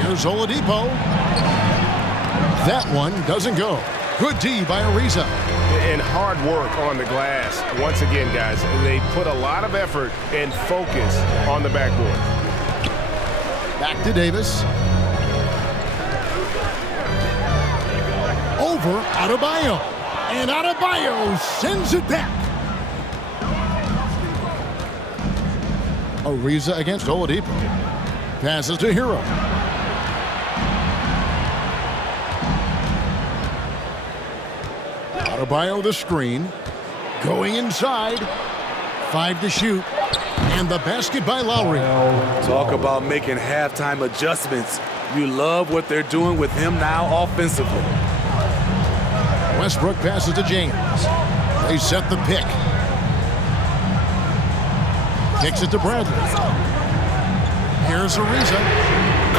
Here's Oladipo. That one doesn't go. Good D by Ariza. And hard work on the glass. Once again, guys, they put a lot of effort and focus on the backboard. Back to Davis. Over Adebayo. And Adebayo sends it back. Ariza against Oladipo. Passes to Hero. Adebayo the screen. Going inside. 5 to shoot. And the basket by Lowry. Talk about making halftime adjustments. You love what they're doing with him now offensively. Westbrook passes to James. They set the pick. Kicks it to Bradley. Here's Ariza.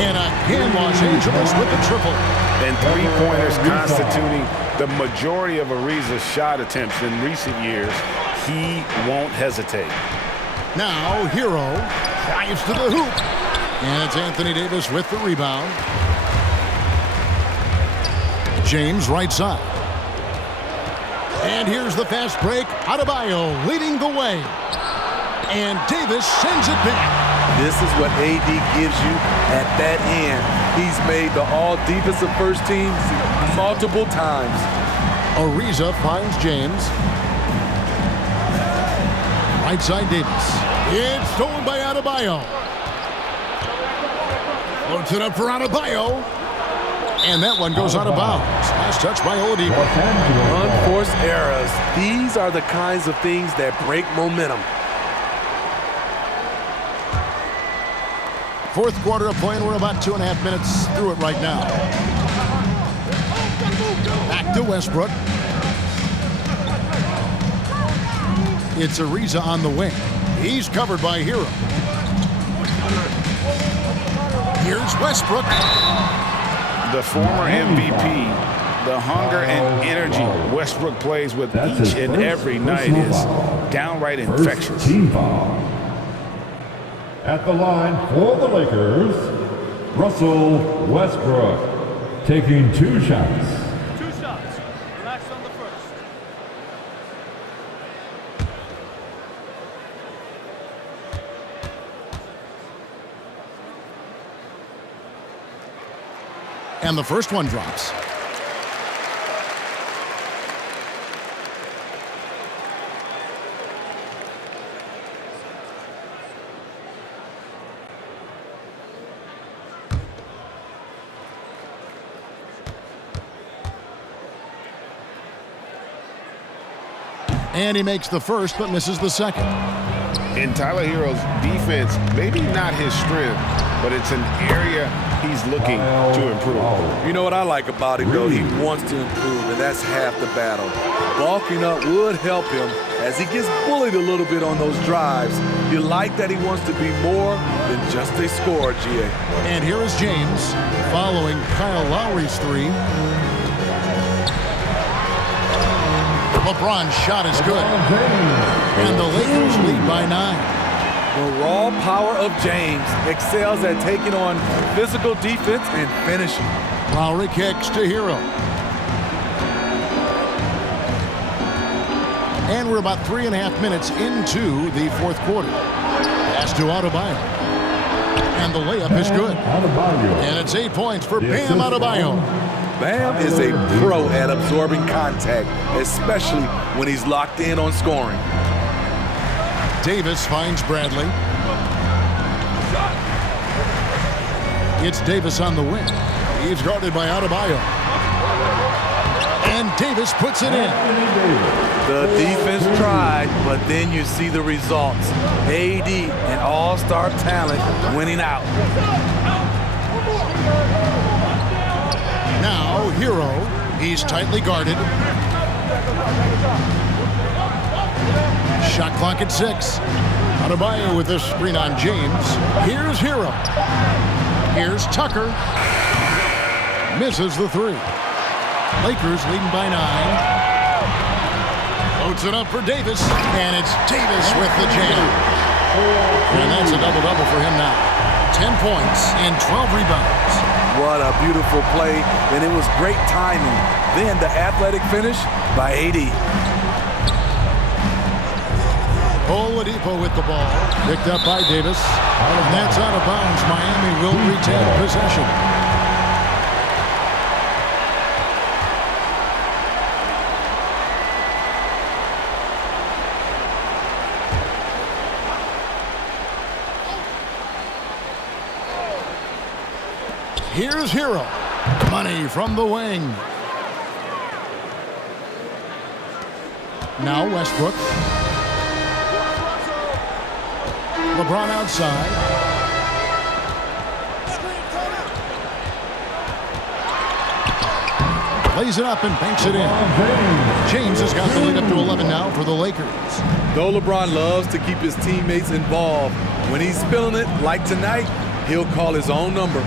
And again, Los Angeles with the triple. And three-pointers constituting the majority of Ariza's shot attempts in recent years. He won't hesitate. Now, Hero drives to the hoop. And it's Anthony Davis with the rebound. James right side. And here's the fast break. Adebayo leading the way. And Davis sends it back. This is what AD gives you at that end. He's made the all-defensive first teams multiple times. Ariza finds James. Right side Davis. It's stolen by Adebayo. Floats it up for Adebayo. And that one goes out of bounds. Last touch by Oladipo. Unforced errors. These are the kinds of things that break momentum. Fourth quarter of play, and we're about 2.5 minutes through it right now. Back to Westbrook. It's Ariza on the wing. He's covered by Hero. Here's Westbrook. The former MVP, the hunger and energy Westbrook plays with each and every night is downright infectious. Team foul. At the line for the Lakers, Russell Westbrook taking 2 shots. 2 shots. Relax on the first. And the first one drops. And he makes the first, but misses the second. In Tyler Hero's defense, maybe not his strength, but it's an area he's looking to improve. You know what I like about him, though? He wants to improve, and that's half the battle. Bulking up would help him as he gets bullied a little bit on those drives. You like that he wants to be more than just a scorer, G.A. And here is James following Kyle Lowry's 3. LeBron's shot is good. And the Lakers lead by 9. The raw power of James excels at taking on physical defense and finishing. Lowry kicks to Hero. And we're about 3.5 minutes into the fourth quarter. Pass to Adebayo. And the layup is good. And it's 8 points for Bam Adebayo. Bam is a pro at absorbing contact, especially when he's locked in on scoring. Davis finds Bradley. It's Davis on the wing. He's guarded by Adebayo. And Davis puts it in. The defense tried, but then you see the results. AD, an all-star talent, winning out. Now, Hero. He's tightly guarded. Shot clock at 6. Adebayo with this screen on James. Here's Hero. Here's Tucker. Misses the 3. Lakers leading by 9. Loads it up for Davis. And it's Davis with the jam. And that's a double-double for him now. 10 points and 12 rebounds. What a beautiful play, and it was great timing. Then the athletic finish by AD. Oladipo with the ball. Picked up by Davis. And that's out of bounds. Miami will retain possession. Here's Hero. Money from the wing. Now Westbrook. LeBron outside. Lays it up and banks it in. James has got the lead up to 11 now for the Lakers. Though LeBron loves to keep his teammates involved, when he's feeling it, like tonight, he'll call his own number.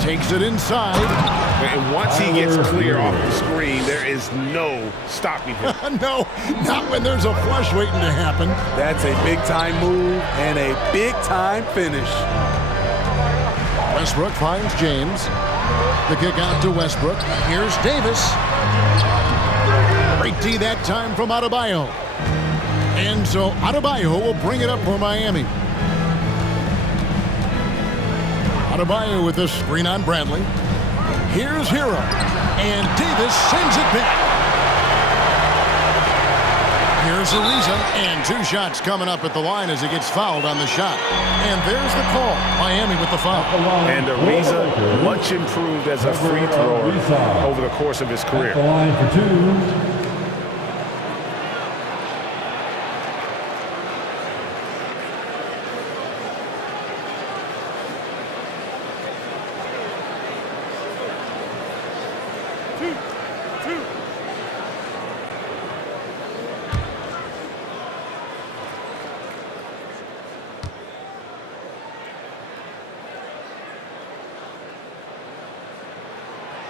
Takes it inside. And once he gets clear off the screen, there is no stopping him. No, not when there's a flush waiting to happen. That's a big-time move and a big-time finish. Westbrook finds James. The kick out to Westbrook. Here's Davis. Great D that time from Adebayo. And so Adebayo will bring it up for Miami. Adebayo with the screen on Bradley. Here's Hero. And Davis sends it back. Here's Ariza. And 2 shots coming up at the line as he gets fouled on the shot. And there's the call. Miami with the foul. And Ariza, much improved as a free thrower over the course of his career. At the line for 2.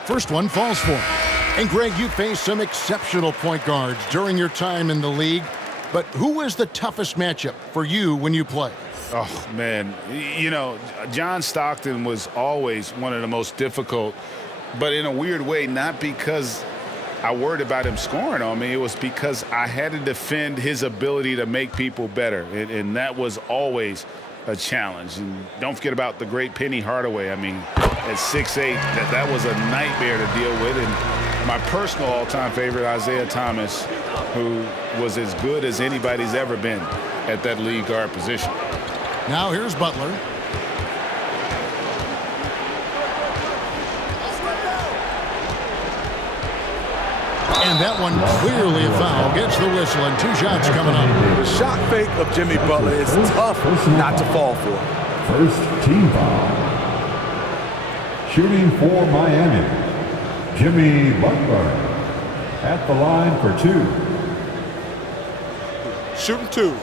First one falls for him. And Greg, you faced some exceptional point guards during your time in the league, but who was the toughest matchup for you when you played? Oh, man. You know, John Stockton was always one of the most difficult, but in a weird way, not because I worried about him scoring on me. It was because I had to defend his ability to make people better, and that was always a challenge. And don't forget about the great Penny Hardaway. I mean, at 6'8", that was a nightmare to deal with. And my personal all-time favorite, Isaiah Thomas, who was as good as anybody's ever been at that lead guard position. Now here's Butler. And that one clearly a foul. Gets the whistle and 2 shots coming up. The shot fake of Jimmy Butler is tough not to fall for. First team foul. Shooting for Miami, Jimmy Butler at the line for 2. Shooting 2.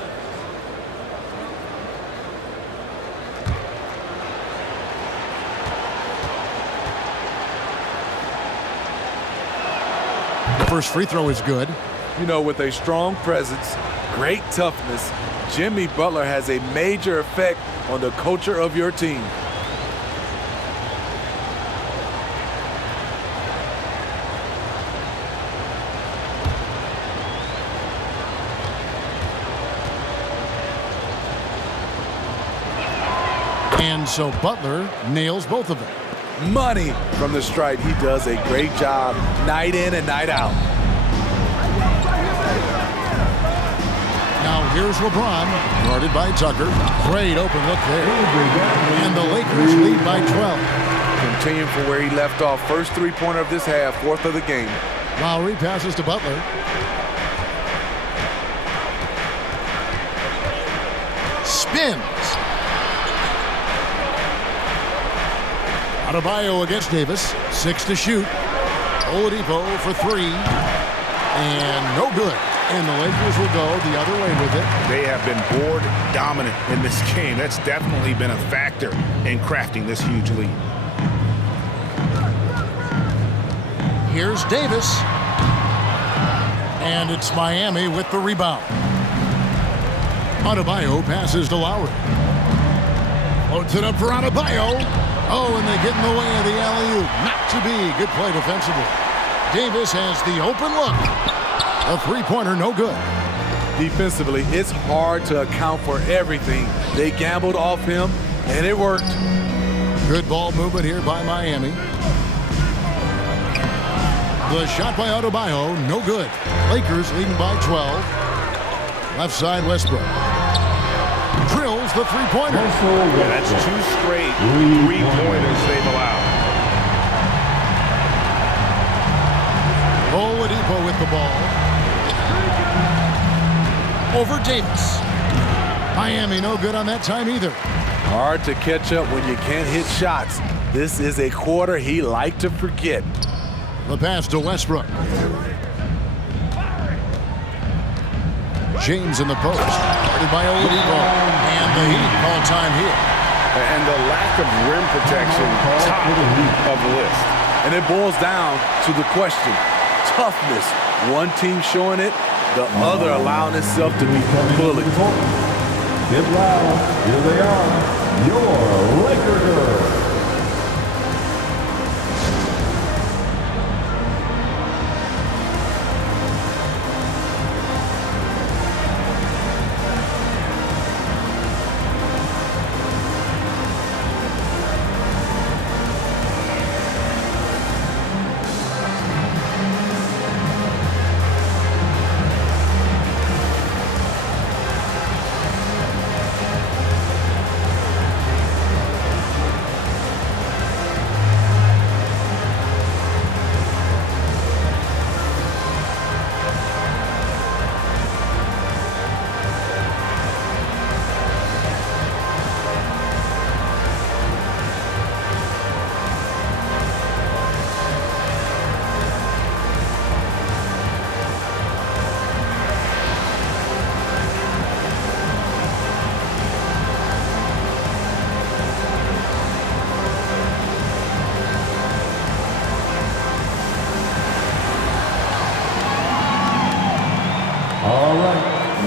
First free throw is good. You know, with a strong presence, great toughness, Jimmy Butler has a major effect on the culture of your team. And so Butler nails both of them. Money from the stripe. He does a great job night in and night out. Now here's LeBron, guarded by Tucker. Great open look there. And the Lakers lead by 12. Continuing from where he left off. First three-pointer of this half, 4th of the game. Lowry passes to Butler. Spins. Adebayo against Davis. 6 to shoot. Oladipo for 3. And no good. And the Lakers will go the other way with it. They have been board dominant in this game. That's definitely been a factor in crafting this huge lead. Here's Davis. And it's Miami with the rebound. Adebayo passes to Lowry. Loads it up for Adebayo. Oh, and they get in the way of the alley-oop. Not to be. Good play defensively. Davis has the open look. A three-pointer, no good. Defensively, it's hard to account for everything. They gambled off him, and it worked. Good ball movement here by Miami. The shot by Adebayo, no good. Lakers leading by 12. Left side, Westbrook. Drills the three-pointer. Yeah, that's 2 straight three-pointers they've allowed. Oladipo with the ball. Over Davis. Miami no good on that time either. Hard to catch up when you can't hit shots. This is a quarter he liked to forget. The pass to Westbrook. James in the post. Guarded by Oladipo. And the Heat call time here. And the lack of rim protection, top of the list. And it boils down to the question. Toughness. One team showing it, the other allowing itself to be bullied. Get loud. Here they are. Your Laker girls.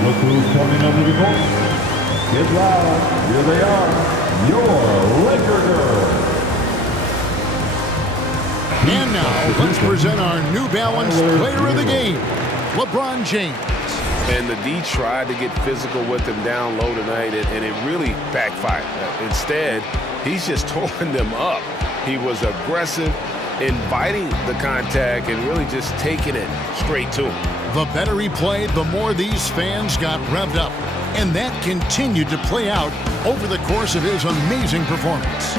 look who's coming under the court. Get loud, here they are, your Laker girls. And now, let's present our New Balance Player of the Game, LeBron James. And the D tried to get physical with him down low tonight, and it really backfired. Instead, he's just tore them up. He was aggressive, inviting the contact, and really just taking it straight to him. The better he played, the more these fans got revved up. And that continued to play out over the course of his amazing performance.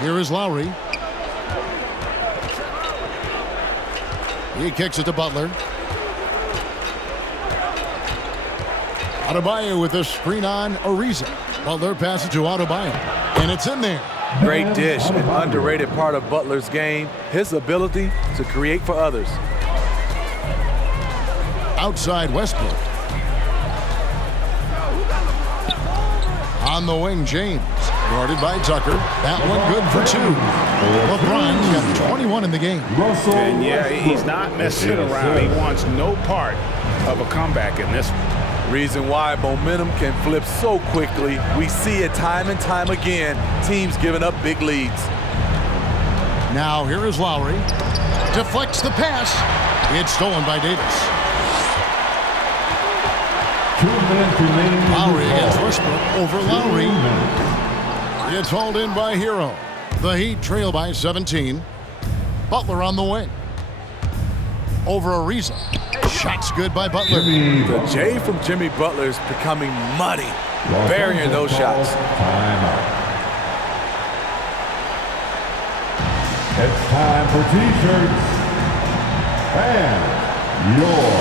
Here is Lowry. He kicks it to Butler. Adebayo with a screen on Ariza. Butler passes to Adebayo, and it's in there. Great dish, an underrated part of Butler's game, his ability to create for others. Outside Westbrook. On the wing, James. Guarded by Tucker. That one good for two. LeBron's got 21 in the game. And yeah, he's not messing around. He wants no part of a comeback in this one. Reason why momentum can flip so quickly. We see it time and time again. Teams giving up big leads. Now here is Lowry. Deflects the pass. It's stolen by Davis. 2 minutes remaining. Lowry against Westbrook over Lowry. It's hauled in by Hero. The Heat trail by 17. Butler on the wing. Over Ariza. Shots good by Butler. The J from Jimmy Butler is becoming money, burying those shots. It's time for T-shirts. And your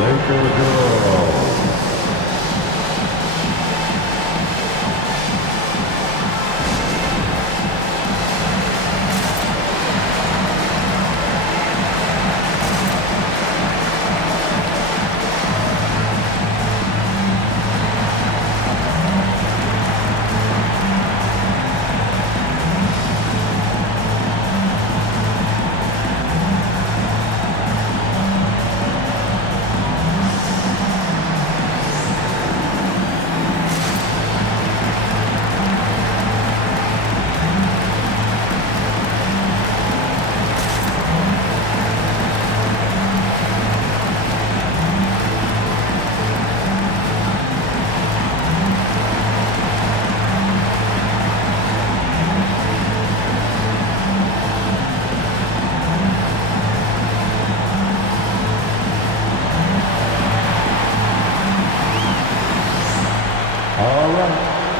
Laker girls.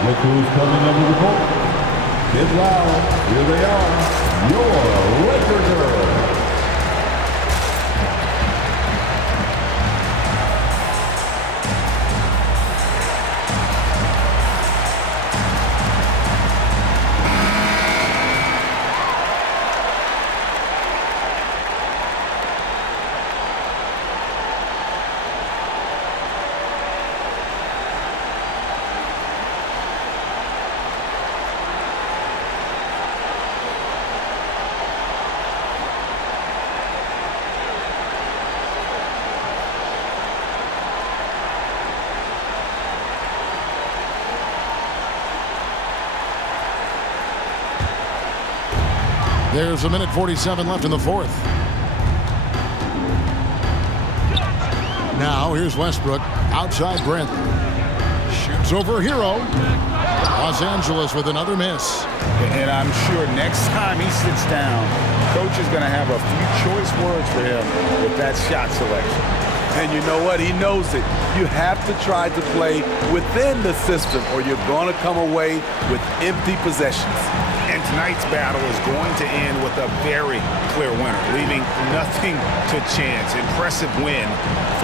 Look who's coming under the court. Get loud. Here they are. Your Laker girls. There's a minute 47 left in the fourth. Now here's Westbrook outside Bradley. Shoots over Hero. Los Angeles with another miss. And I'm sure next time he sits down, coach is going to have a few choice words for him with that shot selection. And you know what? He knows it. You have to try to play within the system or you're going to come away with empty possessions. And tonight's battle is going to end with a very clear winner, leaving nothing to chance. Impressive win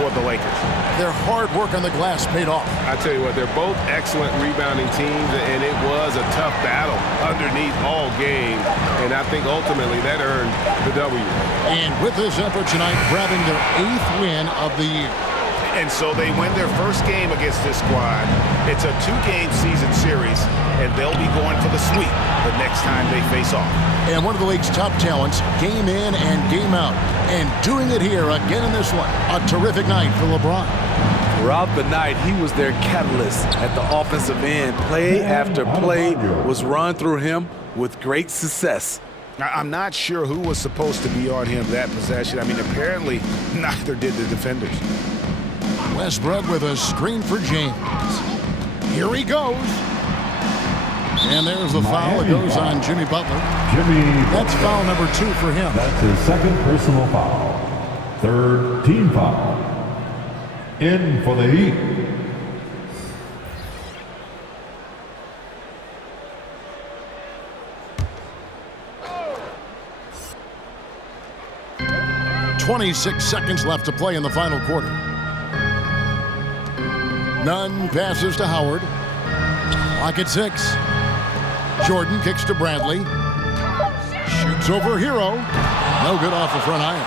for the Lakers. Their hard work on the glass paid off. I tell you what, they're both excellent rebounding teams, and it was a tough battle underneath all game. And I think ultimately that earned the W. And with this effort tonight, grabbing their 8th win of the year. And so they win their first game against this squad. It's a 2-game season series, and they'll be going for the sweep the next time they face off. And one of the league's top talents, game in and game out. And doing it here again in this one. A terrific night for LeBron. Throughout the night, he was their catalyst at the offensive end. Play after play was run through him with great success. I'm not sure who was supposed to be on him that possession. I mean, apparently neither did the defenders. Westbrook with a screen for James. Here he goes. And there's the foul that goes on Jimmy Butler. That's foul number 2 for him. That's his second personal foul. 3rd team foul. In for the Heat. .26 seconds left to play in the final quarter. Nunn passes to Howard. Clock at 6. Jordan kicks to Bradley. Shoots over Hero. No good off the front iron.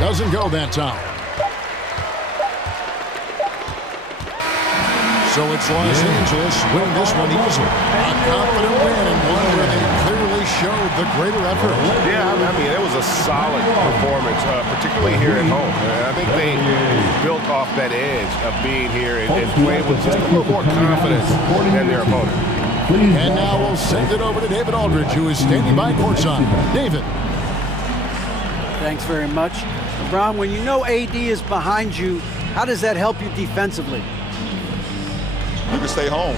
Doesn't go that time. So it's Los Angeles winning this one easily. A confident win and one where they clearly showed the greater effort. Yeah, I mean, it was a solid performance, particularly here at home. I think they built off that edge of being here and playing with just a little more confidence than their opponent. And now we'll send it over to David Aldridge, who is standing by courtside. David. Thanks very much. LeBron, when you know AD is behind you, how does that help you defensively? You can stay home.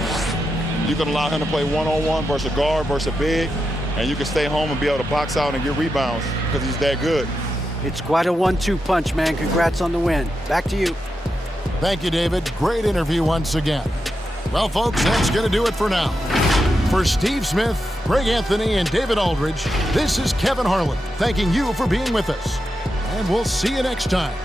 You can allow him to play one-on-one versus a guard versus a big, and you can stay home and be able to box out and get rebounds because he's that good. It's quite a 1-2 punch, man. Congrats on the win. Back to you. Thank you, David. Great interview once again. Well, folks, that's going to do it for now. For Steve Smith, Greg Anthony, and David Aldridge, this is Kevin Harlan thanking you for being with us. And we'll see you next time.